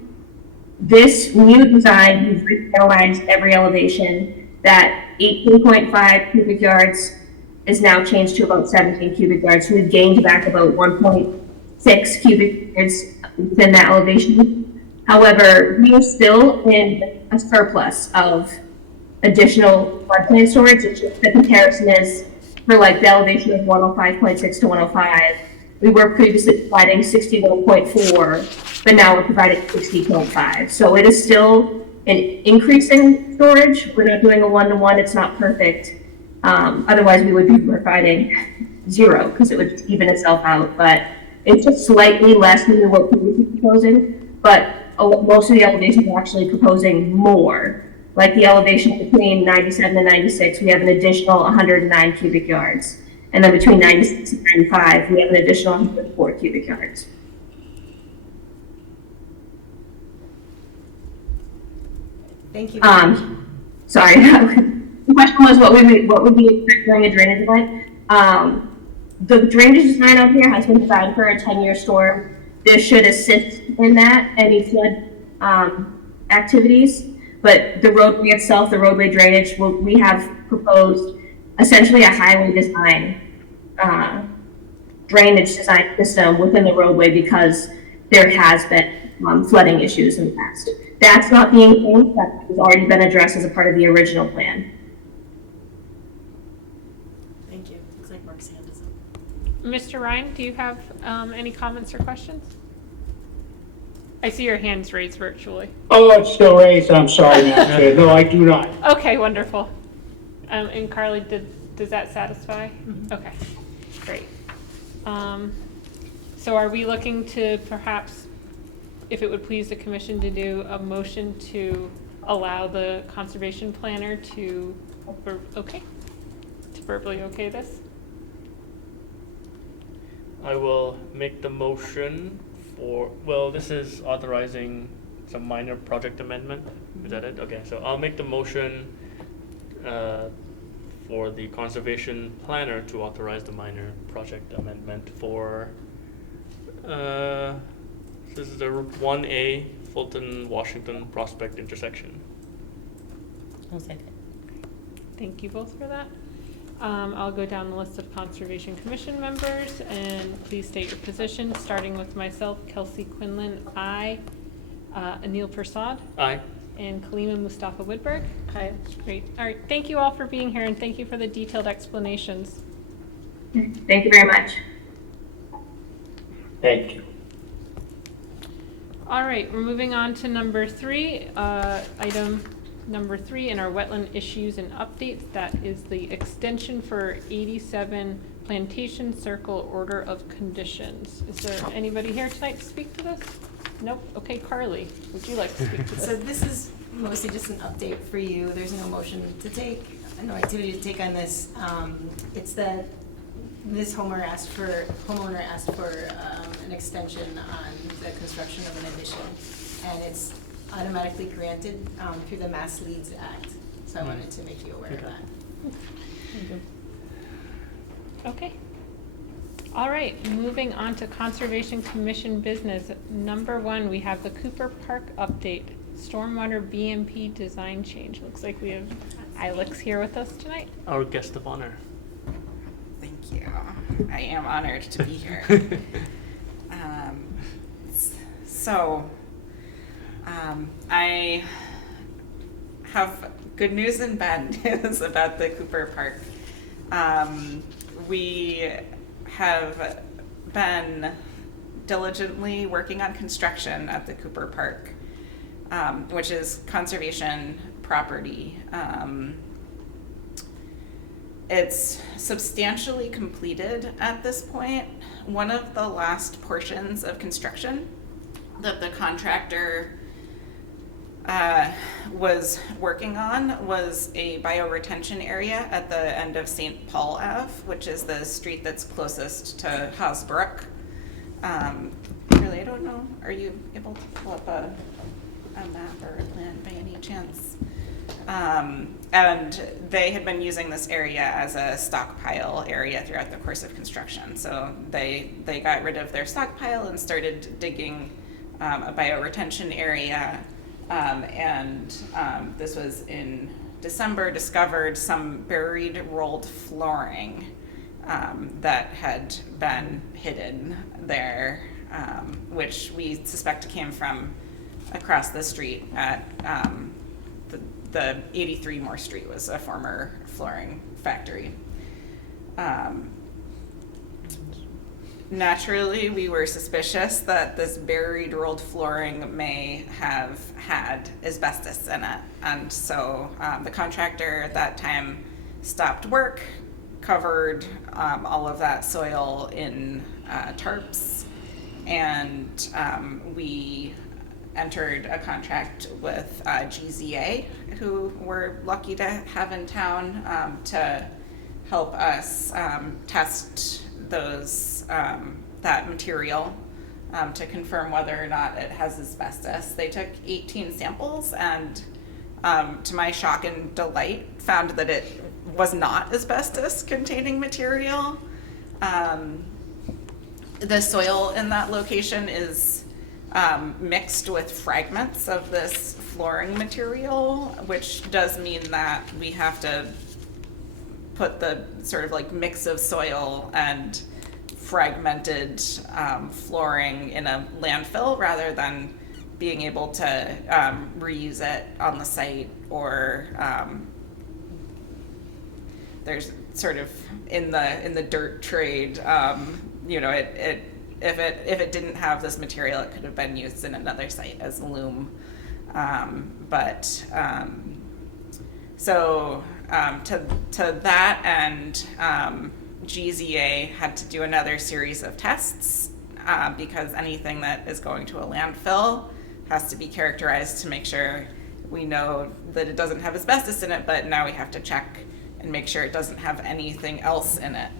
This new design, we've reanalyzed every elevation. That 18.5 cubic yards is now changed to about 17 cubic yards. So we've gained back about 1.6 cubic yards within that elevation. However, we are still in a surplus of additional floodplain storage. It's just the comparison is for like the elevation of 105.6 to 105. We were previously providing 61.4, but now we're providing 60.5. So it is still an increasing storage. We're not doing a one-to-one. It's not perfect. Otherwise, we would be providing 0 because it would just even itself out. But it's just slightly less than what we were proposing. But most of the elevations are actually proposing more. Like the elevation between 97 and 96, we have an additional 109 cubic yards. And then between 96 and 95, we have an additional 104 cubic yards. Thank you. Sorry. The question was what would we expect during a drainage event? The drainage design out here has been designed for a 10-year storm. This should assist in that, any flood activities. But the roadway itself, the roadway drainage, we have proposed essentially a highway design, drainage design system within the roadway because there has been flooding issues in the past. That's not being changed. That has already been addressed as a part of the original plan. Thank you. Looks like Mark's hand is up. Mr. Ryan, do you have any comments or questions? I see your hands raised virtually. Oh, it's still raised. I'm sorry, Madam Chair. No, I do not. Okay, wonderful. And Carly, does that satisfy? Okay, great. So are we looking to perhaps, if it would please the commission, to do a motion to allow the conservation planner to verbally okay this? I will make the motion for, well, this is authorizing some minor project amendment. Is that it? Okay, so I'll make the motion for the conservation planner to authorize the minor project amendment for this is the Route 1A Fulton Washington Prospect intersection. I'll second. Thank you both for that. I'll go down the list of Conservation Commission members and please state your position, starting with myself, Kelsey Quinlan, aye. Anil Prasad. Aye. And Kalima Mustafa Woodberg. Hi. Great. All right. Thank you all for being here and thank you for the detailed explanations. Thank you very much. Thank you. All right, we're moving on to number 3, item number 3 in our wetland issues and updates. That is the extension for 87 Plantation Circle Order of Conditions. Is there anybody here tonight to speak to this? Nope. Okay, Carly, would you like to speak to this? So this is mostly just an update for you. There's no motion to take, no activity to take on this. It's that this homeowner asked for an extension on the construction of an addition, and it's automatically granted through the Mass Leads Act. So I wanted to make you aware of that. Okay. All right, moving on to Conservation Commission business. Number 1, we have the Cooper Park update, stormwater BMP design change. Looks like we have Ilex here with us tonight. Our guest of honor. Thank you. I am honored to be here. I have good news and bad news about the Cooper Park. We have been diligently working on construction at the Cooper Park, which is conservation property. It's substantially completed at this point. One of the last portions of construction that the contractor was working on was a bioretention area at the end of St. Paul Ave, which is the street that's closest to Hasbrook. Really, I don't know, are you able to pull up a map or a plan by any chance? And they had been using this area as a stockpile area throughout the course of construction. So they got rid of their stockpile and started digging a bioretention area. This was in December, discovered some buried rolled flooring that had been hidden there, which we suspect came from across the street at the 83 Moore Street was a former flooring factory. Naturally, we were suspicious that this buried rolled flooring may have had asbestos in it. And so the contractor at that time stopped work, covered all of that soil in tarps, and we entered a contract with GZA, who we're lucky to have in town, to help us test those that material to confirm whether or not it has asbestos. They took 18 samples and, to my shock and delight, found that it was not asbestos-containing material. The soil in that location is mixed with fragments of this flooring material, which does mean that we have to put the sort of like mix of soil and fragmented flooring in a landfill rather than being able to reuse it on the site, or there's sort of in the dirt trade, you know, if it didn't have this material, it could have been used in another site as loom. To that end, GZA had to do another series of tests because anything that is going to a landfill has to be characterized to make sure we know that it doesn't have asbestos in it, but now we have to check and make sure it doesn't have anything else in it.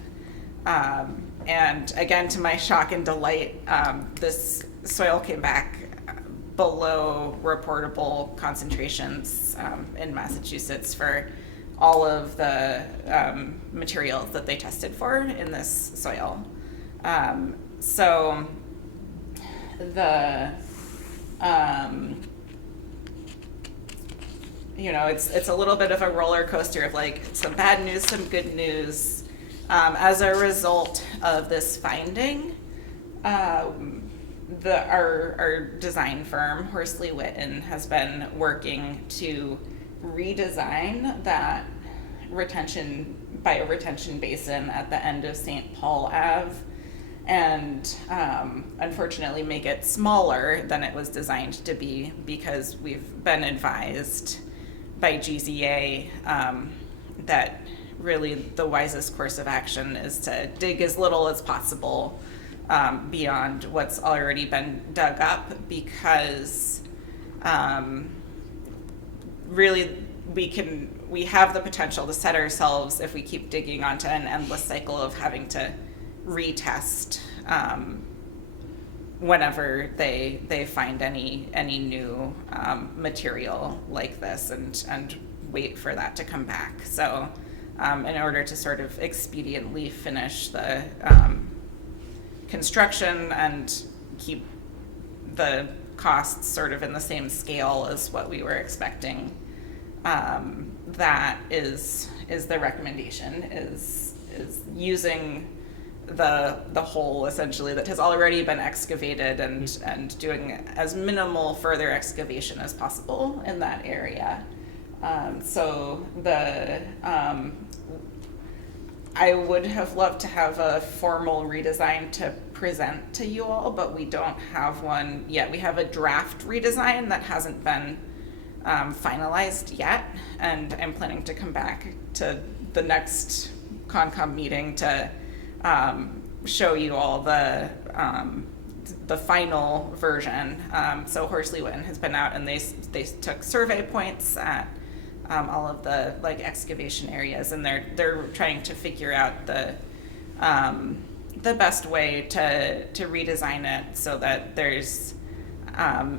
And again, to my shock and delight, this soil came back below reportable concentrations in Massachusetts for all of the materials that they tested for in this soil. So the you know, it's a little bit of a roller coaster of like some bad news, some good news. As a result of this finding, our design firm, Horsley Witten, has been working to redesign that bioretention basin at the end of St. Paul Ave, and unfortunately make it smaller than it was designed to be, because we've been advised by GZA that really the wisest course of action is to dig as little as possible beyond what's already been dug up, because really we have the potential to set ourselves, if we keep digging, onto an endless cycle of having to retest whenever they find any new material like this, and wait for that to come back. So in order to sort of expediently finish the construction and keep the costs sort of in the same scale as what we were expecting, that is the recommendation, is using the hole essentially that has already been excavated, and doing as minimal further excavation as possible in that area. I would have loved to have a formal redesign to present to you all, but we don't have one yet. We have a draft redesign that hasn't been finalized yet, and I'm planning to come back to the next Concom meeting to show you all the the final version. So Horsley Witten has been out and they took survey points at all of the like excavation areas, and they're trying to figure out the best way to redesign it so that there's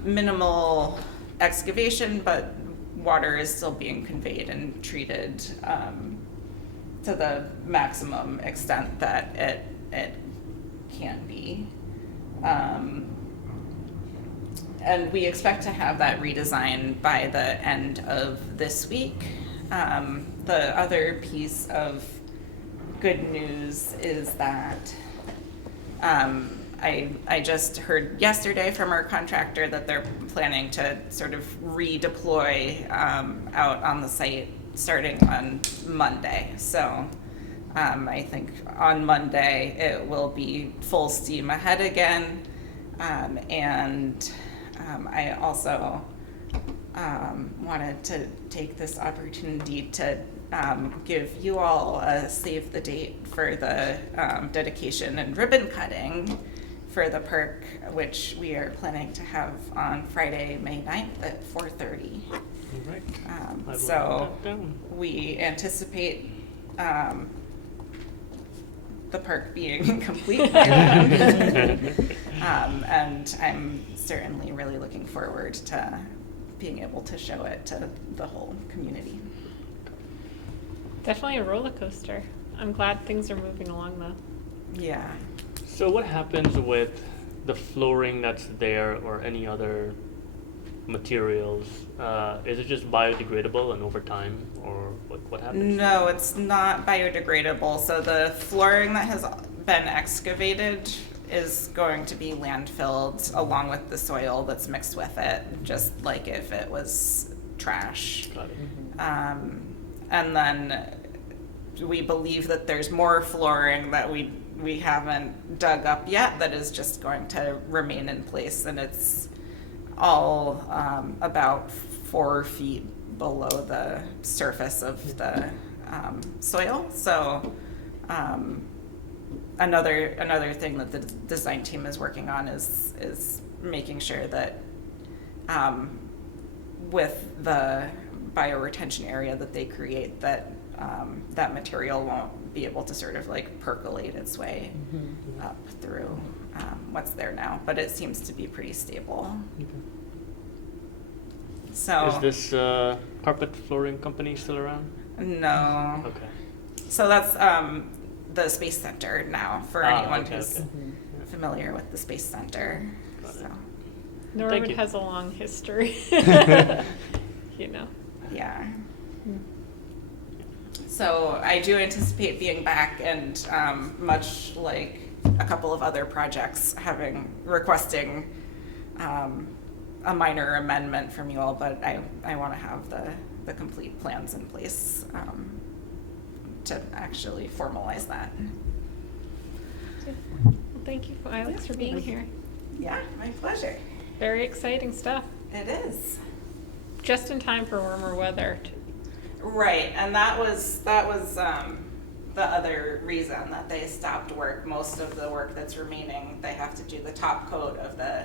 minimal excavation, but water is still being conveyed and treated to the maximum extent that it can be. And we expect to have that redesign by the end of this week. The other piece of good news is that I just heard yesterday from our contractor that they're planning to sort of redeploy out on the site starting on Monday. So I think on Monday it will be full steam ahead again. And I also wanted to take this opportunity to give you all a save the date for the dedication and ribbon cutting for the park, which we are planning to have on Friday, May 9th at 4:30. All right. I will So note that down. we anticipate the park being complete by then. And I'm certainly really looking forward to being able to show it to the whole community. Definitely a roller coaster. I'm glad things are moving along though. Yeah. So what happens with the flooring that's there or any other materials? Is it just biodegradable and over time, or what happens? No, it's not biodegradable. So the flooring that has been excavated is going to be landfilled along with the soil that's mixed with it, just like if it was trash. Got it. And then we believe that there's more flooring that we haven't dug up yet that is just going to remain in place, and it's all about 4 feet below the surface of the soil. So another thing that the design team is working on is making sure that with the bioretention area that they create, that that material won't be able to sort of like percolate its way up through what's there now, but it seems to be pretty stable. So Is this carpet flooring company still around? no. Okay. So that's the Space Center now for anyone okay, who's okay. familiar with the Space Center. Got it. So Norwood you. has a long history. You know. yeah. So I do anticipate being back, and much like a couple of other projects, requesting a minor amendment from you all, but I want to have the complete plans in place to actually formalize that. Well, thank you, Alex, for being here. Yeah, my pleasure. Very exciting stuff. It is. Just in time for warmer weather. Right, and that was the other reason that they stopped work. Most of the work that's remaining, they have to do the top coat of the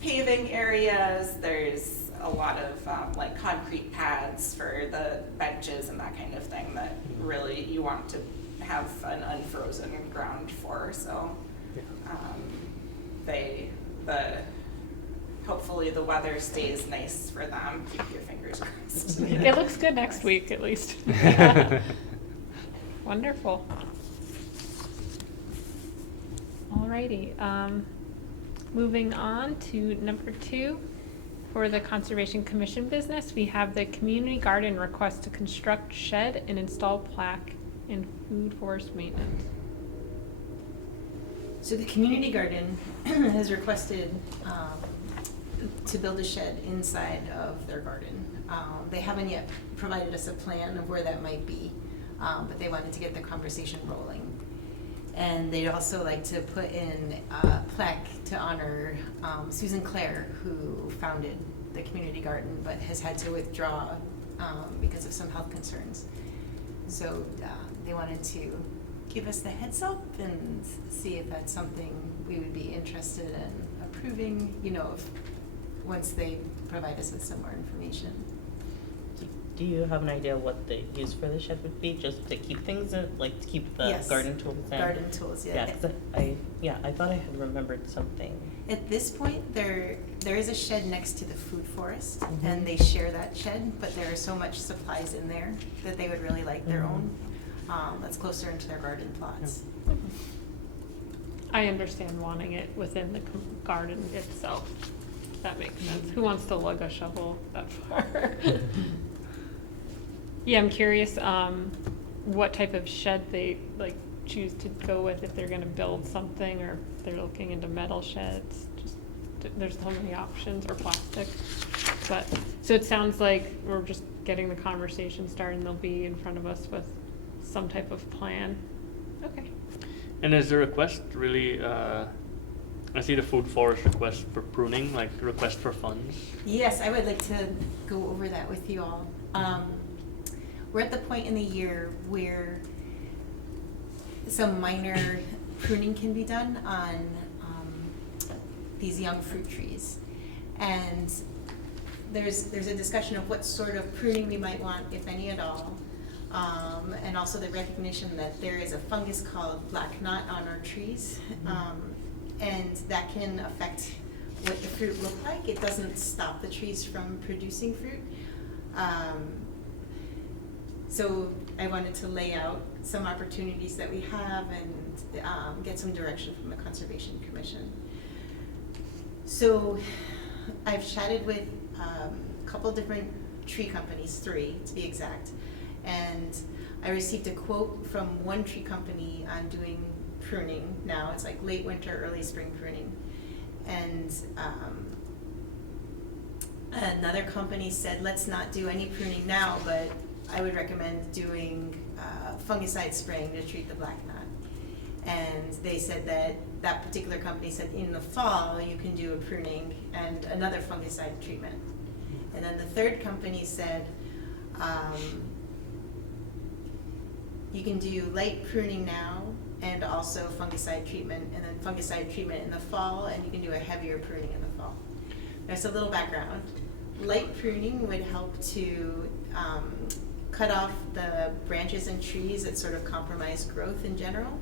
paving areas. There's a lot of like concrete pads for the benches and that kind of thing that really you want to have an unfrozen ground for. So hopefully the weather stays nice for them. Keep your fingers crossed. It looks good next week, at least. Wonderful. Alrighty, moving on to number 2. For the Conservation Commission business, we have the community garden request to construct shed and install plaque and food forest maintenance. So the community garden has requested to build a shed inside of their garden. They haven't yet provided us a plan of where that might be, but they wanted to get the conversation rolling. And they'd also like to put in a plaque to honor Susan Clare, who founded the community garden, but has had to withdraw because of some health concerns. So they wanted to give us the heads up and see if that's something we would be interested in approving, once they provide us with some more information. Do you have an idea what the use for the shed would be, just to keep things in, like to keep the Yes. garden tools in? Garden tools, yeah. Yeah, 'cause I thought I had remembered something. At this point, there is a shed next to the food forest, Mhm. and they share that shed, but there are so much supplies in there that they would really like their own. That's closer into their garden plots. I understand wanting it within the garden itself. That makes sense. Who wants to lug a shovel that far? Yeah, I'm curious, what type of shed they choose to go with, if they're gonna build something or if they're looking into metal sheds. Just, there's so many options, or plastic. But, so it sounds like we're just getting the conversation started and they'll be in front of us with some type of plan. Okay. And is the request really, I see the food forest request for pruning, like request for funds. Yes, I would like to go over that with you all. We're at the point in the year where some minor pruning can be done on these young fruit trees. And there's a discussion of what sort of pruning we might want, if any at all. And also the recognition that there is a fungus called black knot on our trees. And that can affect what the fruit look like. It doesn't stop the trees from producing fruit. So I wanted to lay out some opportunities that we have and get some direction from the Conservation Commission. So I've chatted with a couple different tree companies, 3 to be exact, and I received a quote from one tree company on doing pruning now. It's like late winter, early spring pruning. And another company said, let's not do any pruning now, but I would recommend doing fungicide spraying to treat the black knot. And they said that particular company said in the fall you can do a pruning and another fungicide treatment. And then the third company said you can do light pruning now and also fungicide treatment, and then fungicide treatment in the fall, and you can do a heavier pruning in the fall. There's a little background. Light pruning would help to cut off the branches and trees that sort of compromise growth in general.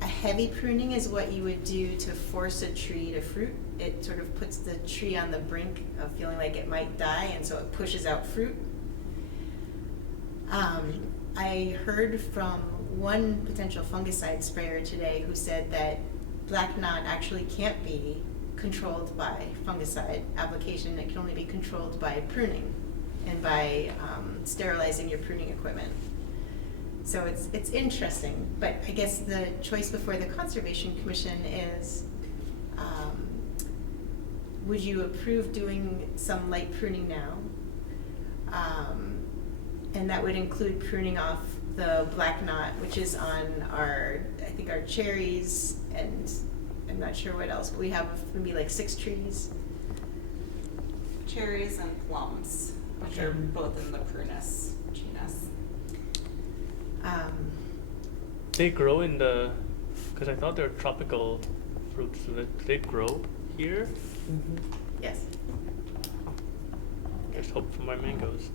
A heavy pruning is what you would do to force a tree to fruit. It sort of puts the tree on the brink of feeling like it might die, and so it pushes out fruit. I heard from one potential fungicide sprayer today who said that black knot actually can't be controlled by fungicide application. It can only be controlled by pruning and by sterilizing your pruning equipment. So it's interesting, but I guess the choice before the Conservation Commission is, would you approve doing some light pruning now? And that would include pruning off the black knot, which is on our cherries, and I'm not sure what else, but we have maybe like 6 trees. Cherries and plums, which are both in the prunus genus. They grow in the, because I thought they're tropical fruits, so that they grow here. Yes. There's hope for my mangoes.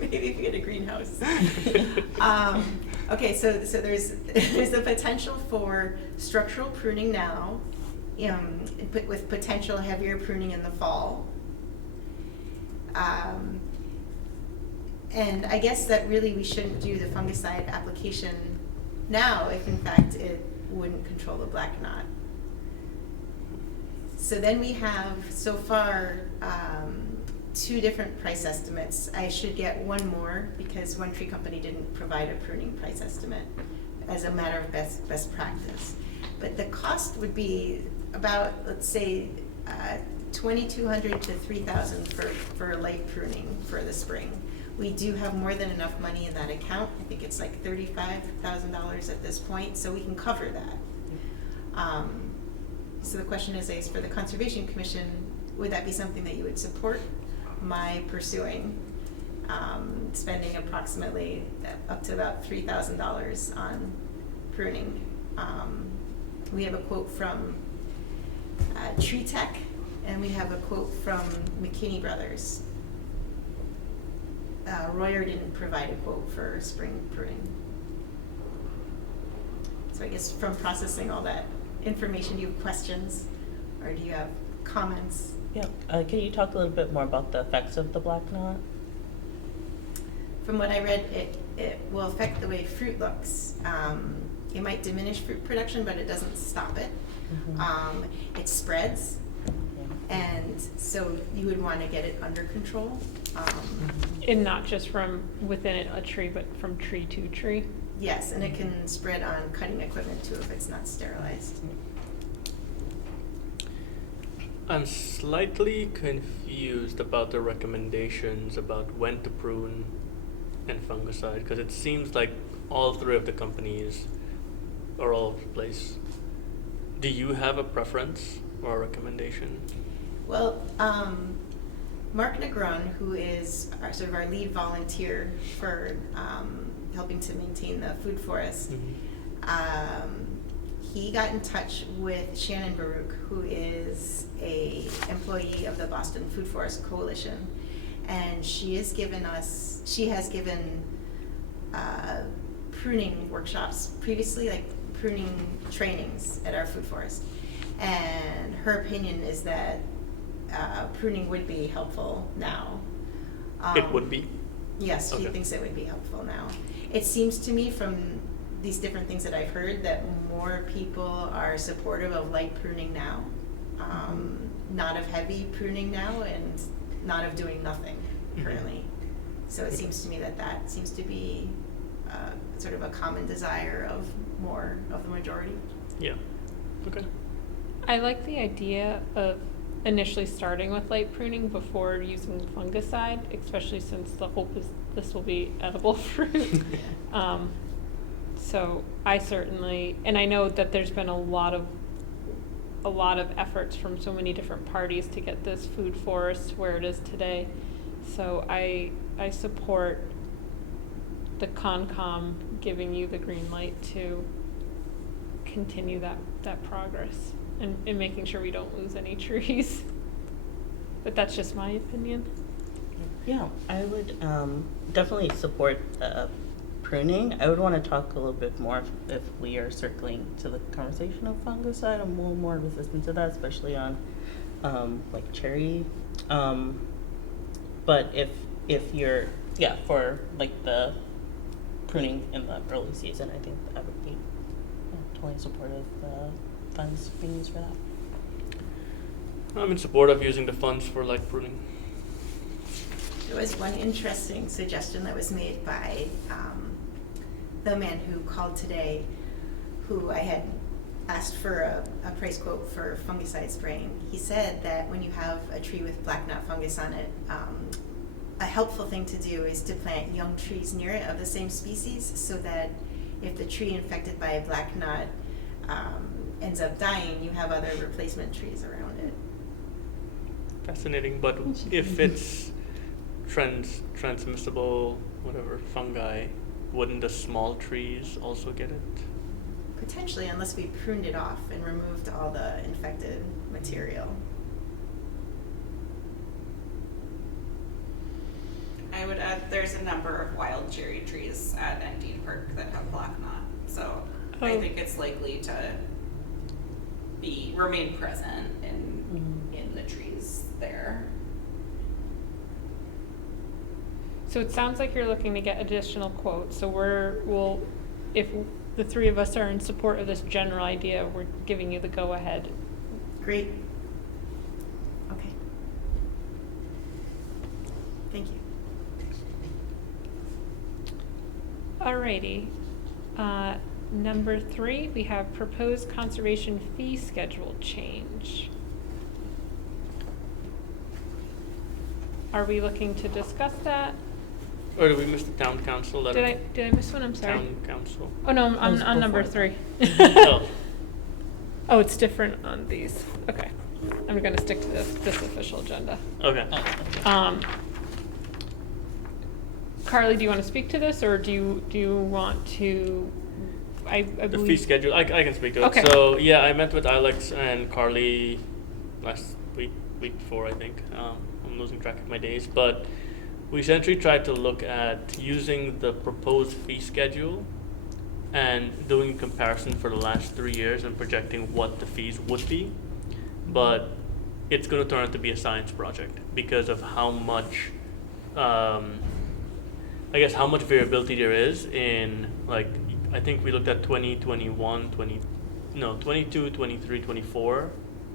Maybe if you get a greenhouse. Okay, so there's the potential for structural pruning now, with potential heavier pruning in the fall. And I guess that really we shouldn't do the fungicide application now if in fact it wouldn't control the black knot. So then we have so far 2 different price estimates. I should get one more because one tree company didn't provide a pruning price estimate as a matter of best practice. But the cost would be about, let's say, $2,200 to $3,000 for light pruning for the spring. We do have more than enough money in that account. I think it's like $35,000 at this point, so we can cover that. So the question is for the Conservation Commission, would that be something that you would support my pursuing? Spending approximately up to about $3,000 on pruning. We have a quote from Tree Tech, and we have a quote from McKinney Brothers. Royer didn't provide a quote for spring pruning. So I guess from processing all that information, do you have questions, or do you have comments? Yeah, can you talk a little bit more about the effects of the black knot? From what I read, it will affect the way fruit looks. It might diminish fruit production, but it doesn't stop it. It spreads, and so you would want to get it under control. And not just from within a tree, but from tree to tree. Yes, and it can spread on cutting equipment too if it's not sterilized. I'm slightly confused about the recommendations about when to prune and fungicide, because it seems like all three of the companies are all over the place. Do you have a preference or a recommendation? Well, Mark Negron, who is sort of our lead volunteer for helping to maintain the food forest, he got in touch with Shannon Baruch, who is a employee of the Boston Food Forest Coalition, and she has given pruning workshops previously, like pruning trainings at our food forest. And her opinion is that pruning would be helpful now. It would be? Yes, she Okay. thinks it would be helpful now. It seems to me from these different things that I've heard that more people are supportive of light pruning now, not of heavy pruning now, and not of doing nothing currently. So it seems to me that seems to be sort of a common desire of more of the majority. Yeah. Okay. I like the idea of initially starting with light pruning before using fungicide, especially since the hope is this will be edible fruit. So I certainly, and I know that there's been a lot of efforts from so many different parties to get this food forest where it is today. So I support the Concom giving you the green light to continue that progress and making sure we don't lose any trees. But that's just my opinion. Yeah, I would definitely support pruning. I would want to talk a little bit more if we are circling to the conversation of fungicide. I'm a little more resistant to that, especially on like cherry. But if you're for like the pruning in the early season, I think that would be totally supportive of funds being used for that. I'm in support of using the funds for light pruning. There was one interesting suggestion that was made by the man who called today, who I had asked for a price quote for fungicide spraying. He said that when you have a tree with black knot fungus on it, a helpful thing to do is to plant young trees near it of the same species, so that if the tree infected by a black knot ends up dying, you have other replacement trees around it. Fascinating, but if it's transmissible, whatever, fungi, wouldn't the small trees also get it? Potentially, unless we pruned it off and removed all the infected material. I would add, there's a number of wild cherry trees at Endine Park that have black knot, so I think it's likely to remain present in the trees there. So it sounds like you're looking to get additional quotes. So if the three of us are in support of this general idea, we're giving you the go-ahead. Great. Okay. Thank you. Alrighty. Number 3, we have proposed conservation fee schedule change. Are we looking to discuss that? Or did we miss the town council letter? Did I miss one? I'm sorry. Town council. Oh no, I'm Let's on go number for 3. Oh, Oh, it's different on these. Okay. I'm gonna stick to this official agenda. Okay. Carly, do you want to speak to this, or do you want to? I The believe. fee schedule, I can speak to it. Okay. So, yeah, I met with Alex and Carly last week before, I think. I'm losing track of my days. But we essentially tried to look at using the proposed fee schedule and doing a comparison for the last 3 years and projecting what the fees would be. But it's going to turn out to be a science project because of how much, I guess, how much variability there is in, like, I think we looked at 2021, 22, 23, 24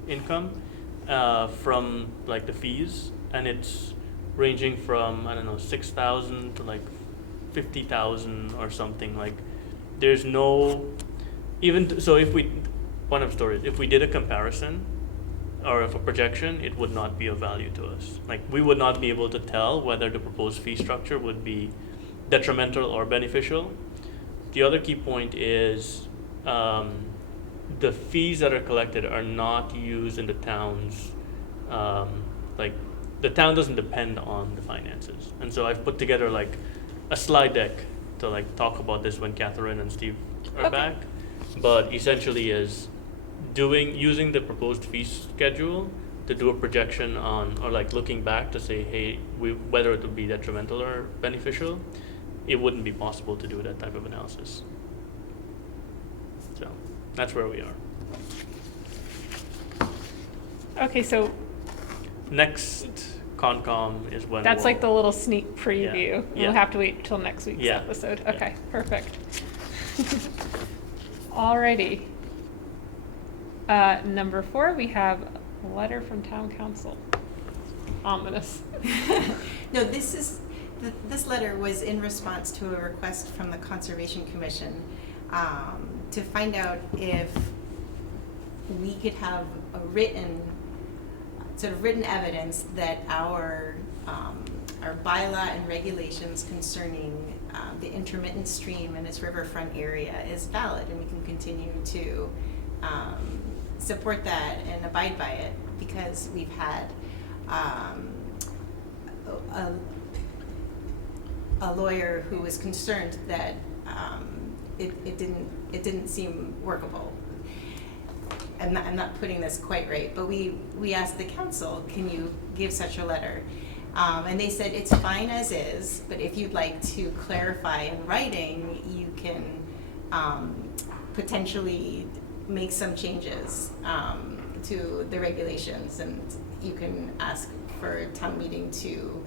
income from like the fees, and it's ranging from, I don't know, 6,000 to like 50,000 or something. Like, there's no, so if we, one of the stories, if we did a comparison or if a projection, it would not be of value to us. Like, we would not be able to tell whether the proposed fee structure would be detrimental or beneficial. The other key point is the fees that are collected are not used in the town's, like, the town doesn't depend on the finances. And so I've put together like a slide deck to like talk about this when Catherine and Steve are Okay. back. But essentially is using the proposed fee schedule to do a projection on, or like looking back to say, hey, whether it would be detrimental or beneficial. It wouldn't be possible to do that type of analysis. So that's where we are. Okay, so Next Concom is when that's we'll- like the little sneak preview. Yeah. We'll have to wait till next week's Yeah. episode. Yeah. Okay, perfect. Alrighty. Number 4, we have a letter from town council. Ominous. No, this letter was in response to a request from the Conservation Commission to find out if we could have a written evidence that our bylaw and regulations concerning the intermittent stream and its riverfront area is valid, and we can continue to support that and abide by it, because we've had a lawyer who was concerned that it didn't seem workable. I'm not putting this quite right, but we asked the council, can you give such a letter? And they said it's fine as is, but if you'd like to clarify in writing, you can potentially make some changes to the regulations, and you can ask for town meeting to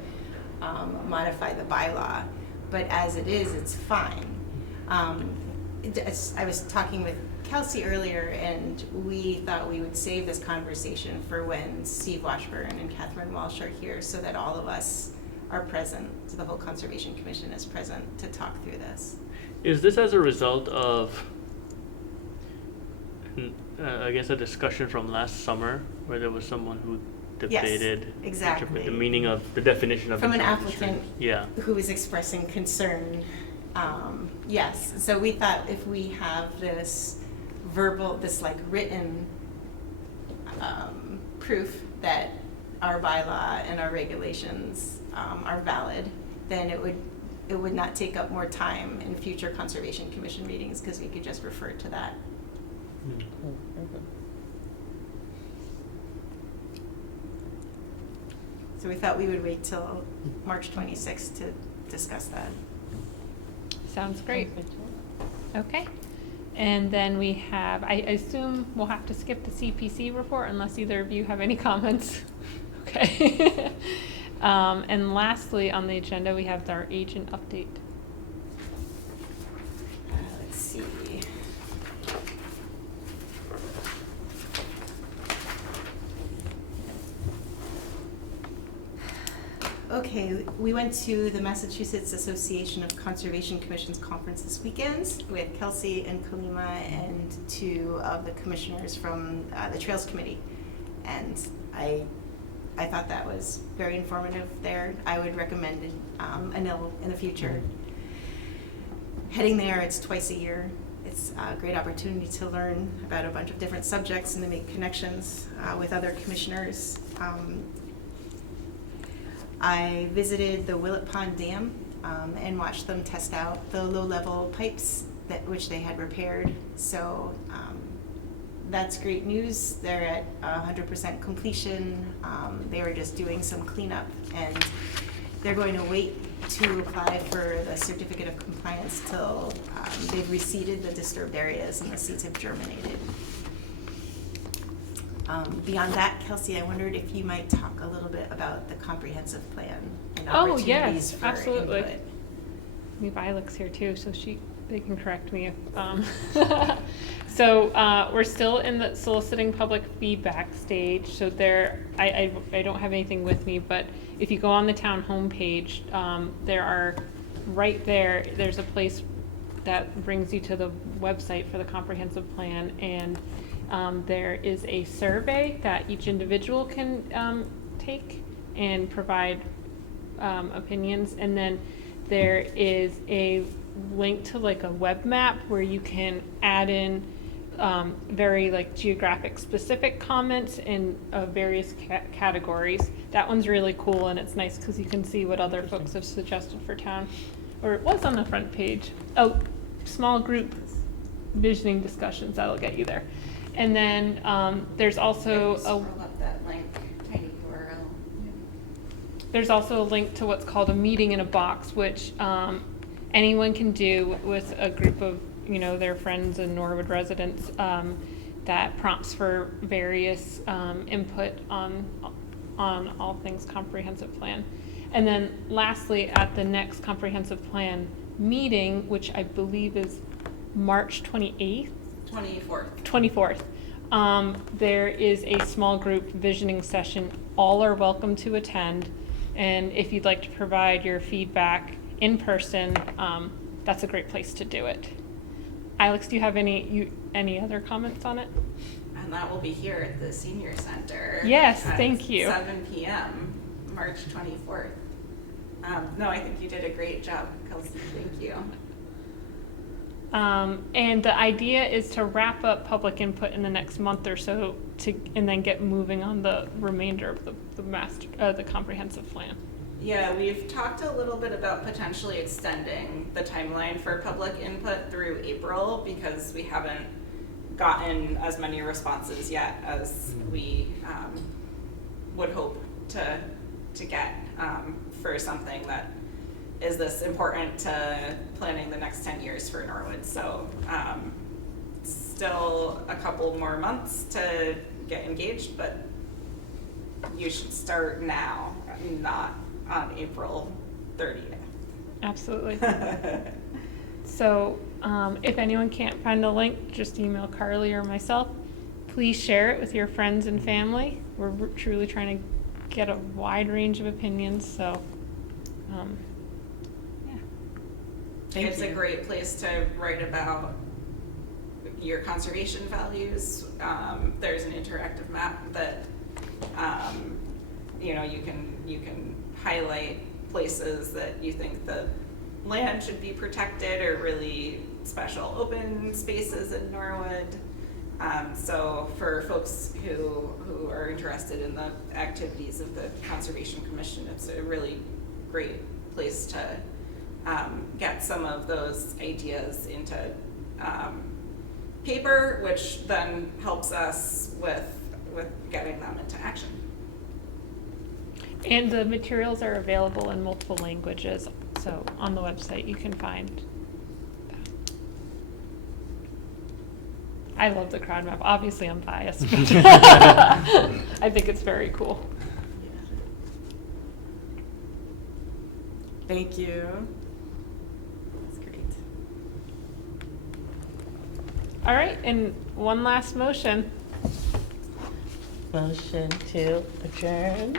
modify the bylaw. But as it is, it's fine. I was talking with Kelsey earlier, and we thought we would save this conversation for when Steve Washburn and Catherine Walsh are here, so that all of us are present, so the whole Conservation Commission is present to talk through this. Is this as a result of, I guess, a discussion from last summer where there was someone who debated exactly. the meaning of the definition of From an intermittent applicant stream? Yeah. who was expressing concern. Yes, so we thought if we have this written proof that our bylaw and our regulations are valid, then it would not take up more time in future Conservation Commission meetings, because we could just refer to that. So we thought we would wait till March 26th to discuss that. Sounds great. Okay. And then we have, I assume we'll have to skip the CPC report unless either of you have any comments. Okay. And lastly, on the agenda, we have our agent update. Let's see. Okay, we went to the Massachusetts Association of Conservation Commissions conference this weekend with Kelsey and Kalima and 2 of the commissioners from the Trails Committee. And I thought that was very informative there. I would recommend Anil in the future. Heading there, it's twice a year. It's a great opportunity to learn about a bunch of different subjects and to make connections with other commissioners. I visited the Willett Pond Dam and watched them test out the low-level pipes which they had repaired. So that's great news. They're at 100% completion. They were just doing some cleanup, and they're going to wait to apply for the certificate of compliance till they've reseeded the disturbed areas and the seeds have germinated. Beyond that, Kelsey, I wondered if you might talk a little bit about the comprehensive plan and Oh, opportunities yes, for absolutely. input. We have Ilex here too, so they can correct me if, So, we're still in the soliciting public feedback stage, so I don't have anything with me, but if you go on the town homepage, there's a place that brings you to the website for the comprehensive plan, and there is a survey that each individual can take and provide opinions, and then there is a link to like a web map where you can add in very like geographic specific comments in various categories. That one's really cool, and it's nice because you can see what other folks have suggested for town, or it was on the front page. Oh, small group visioning discussions, that'll get you there. And then there's also Scroll up that link, tiny URL. there's also a link to what's called a meeting in a box, which anyone can do with a group of, their friends and Norwood residents, that prompts for various input on all things comprehensive plan. And then lastly, at the next comprehensive plan meeting, which I believe is March 28th, 24th, there is a small group visioning session. All are welcome to attend, and if you'd like to provide your feedback in person, that's a great place to do it. Alex, do you have any other comments on it? And that will be here at the Senior Center. Yes, at thank you. 7 p.m., March 24th. No, I think you did a great job, Kelsey. Thank you. And the idea is to wrap up public input in the next month or so and then get moving on the remainder of the comprehensive plan. Yeah, we've talked a little bit about potentially extending the timeline for public input through April because we haven't gotten as many responses yet as we would hope to get for something that is this important to planning the next 10 years for Norwood. So still a couple more months to get engaged, but you should start now, not on April 30th. Absolutely. So if anyone can't find the link, just email Carly or myself. Please share it with your friends and family. We're truly trying to get a wide range of opinions, so yeah. It's a great place to write about your conservation values. There's an interactive map that you can highlight places that you think the land should be protected or really special open spaces in Norwood. So for folks who are interested in the activities of the Conservation Commission, it's a really great place to get some of those ideas into paper, which then helps us with getting them into action. And the materials are available in multiple languages, so on the website you can find that. I love the crowd map. Obviously I'm biased, but I think it's very cool. Thank you. That's great. All right, and one last motion. Motion to adjourn.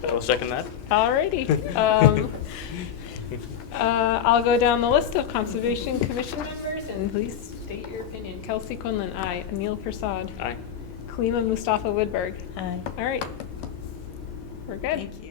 I will second that. Alrighty. I'll go down the list of Conservation Commission members, and please state your opinion. Kelsey Quinlan, aye. Anil Prasad. Aye. Kalima Mustafa Woodberg. Aye. All right. We're good. Thank you.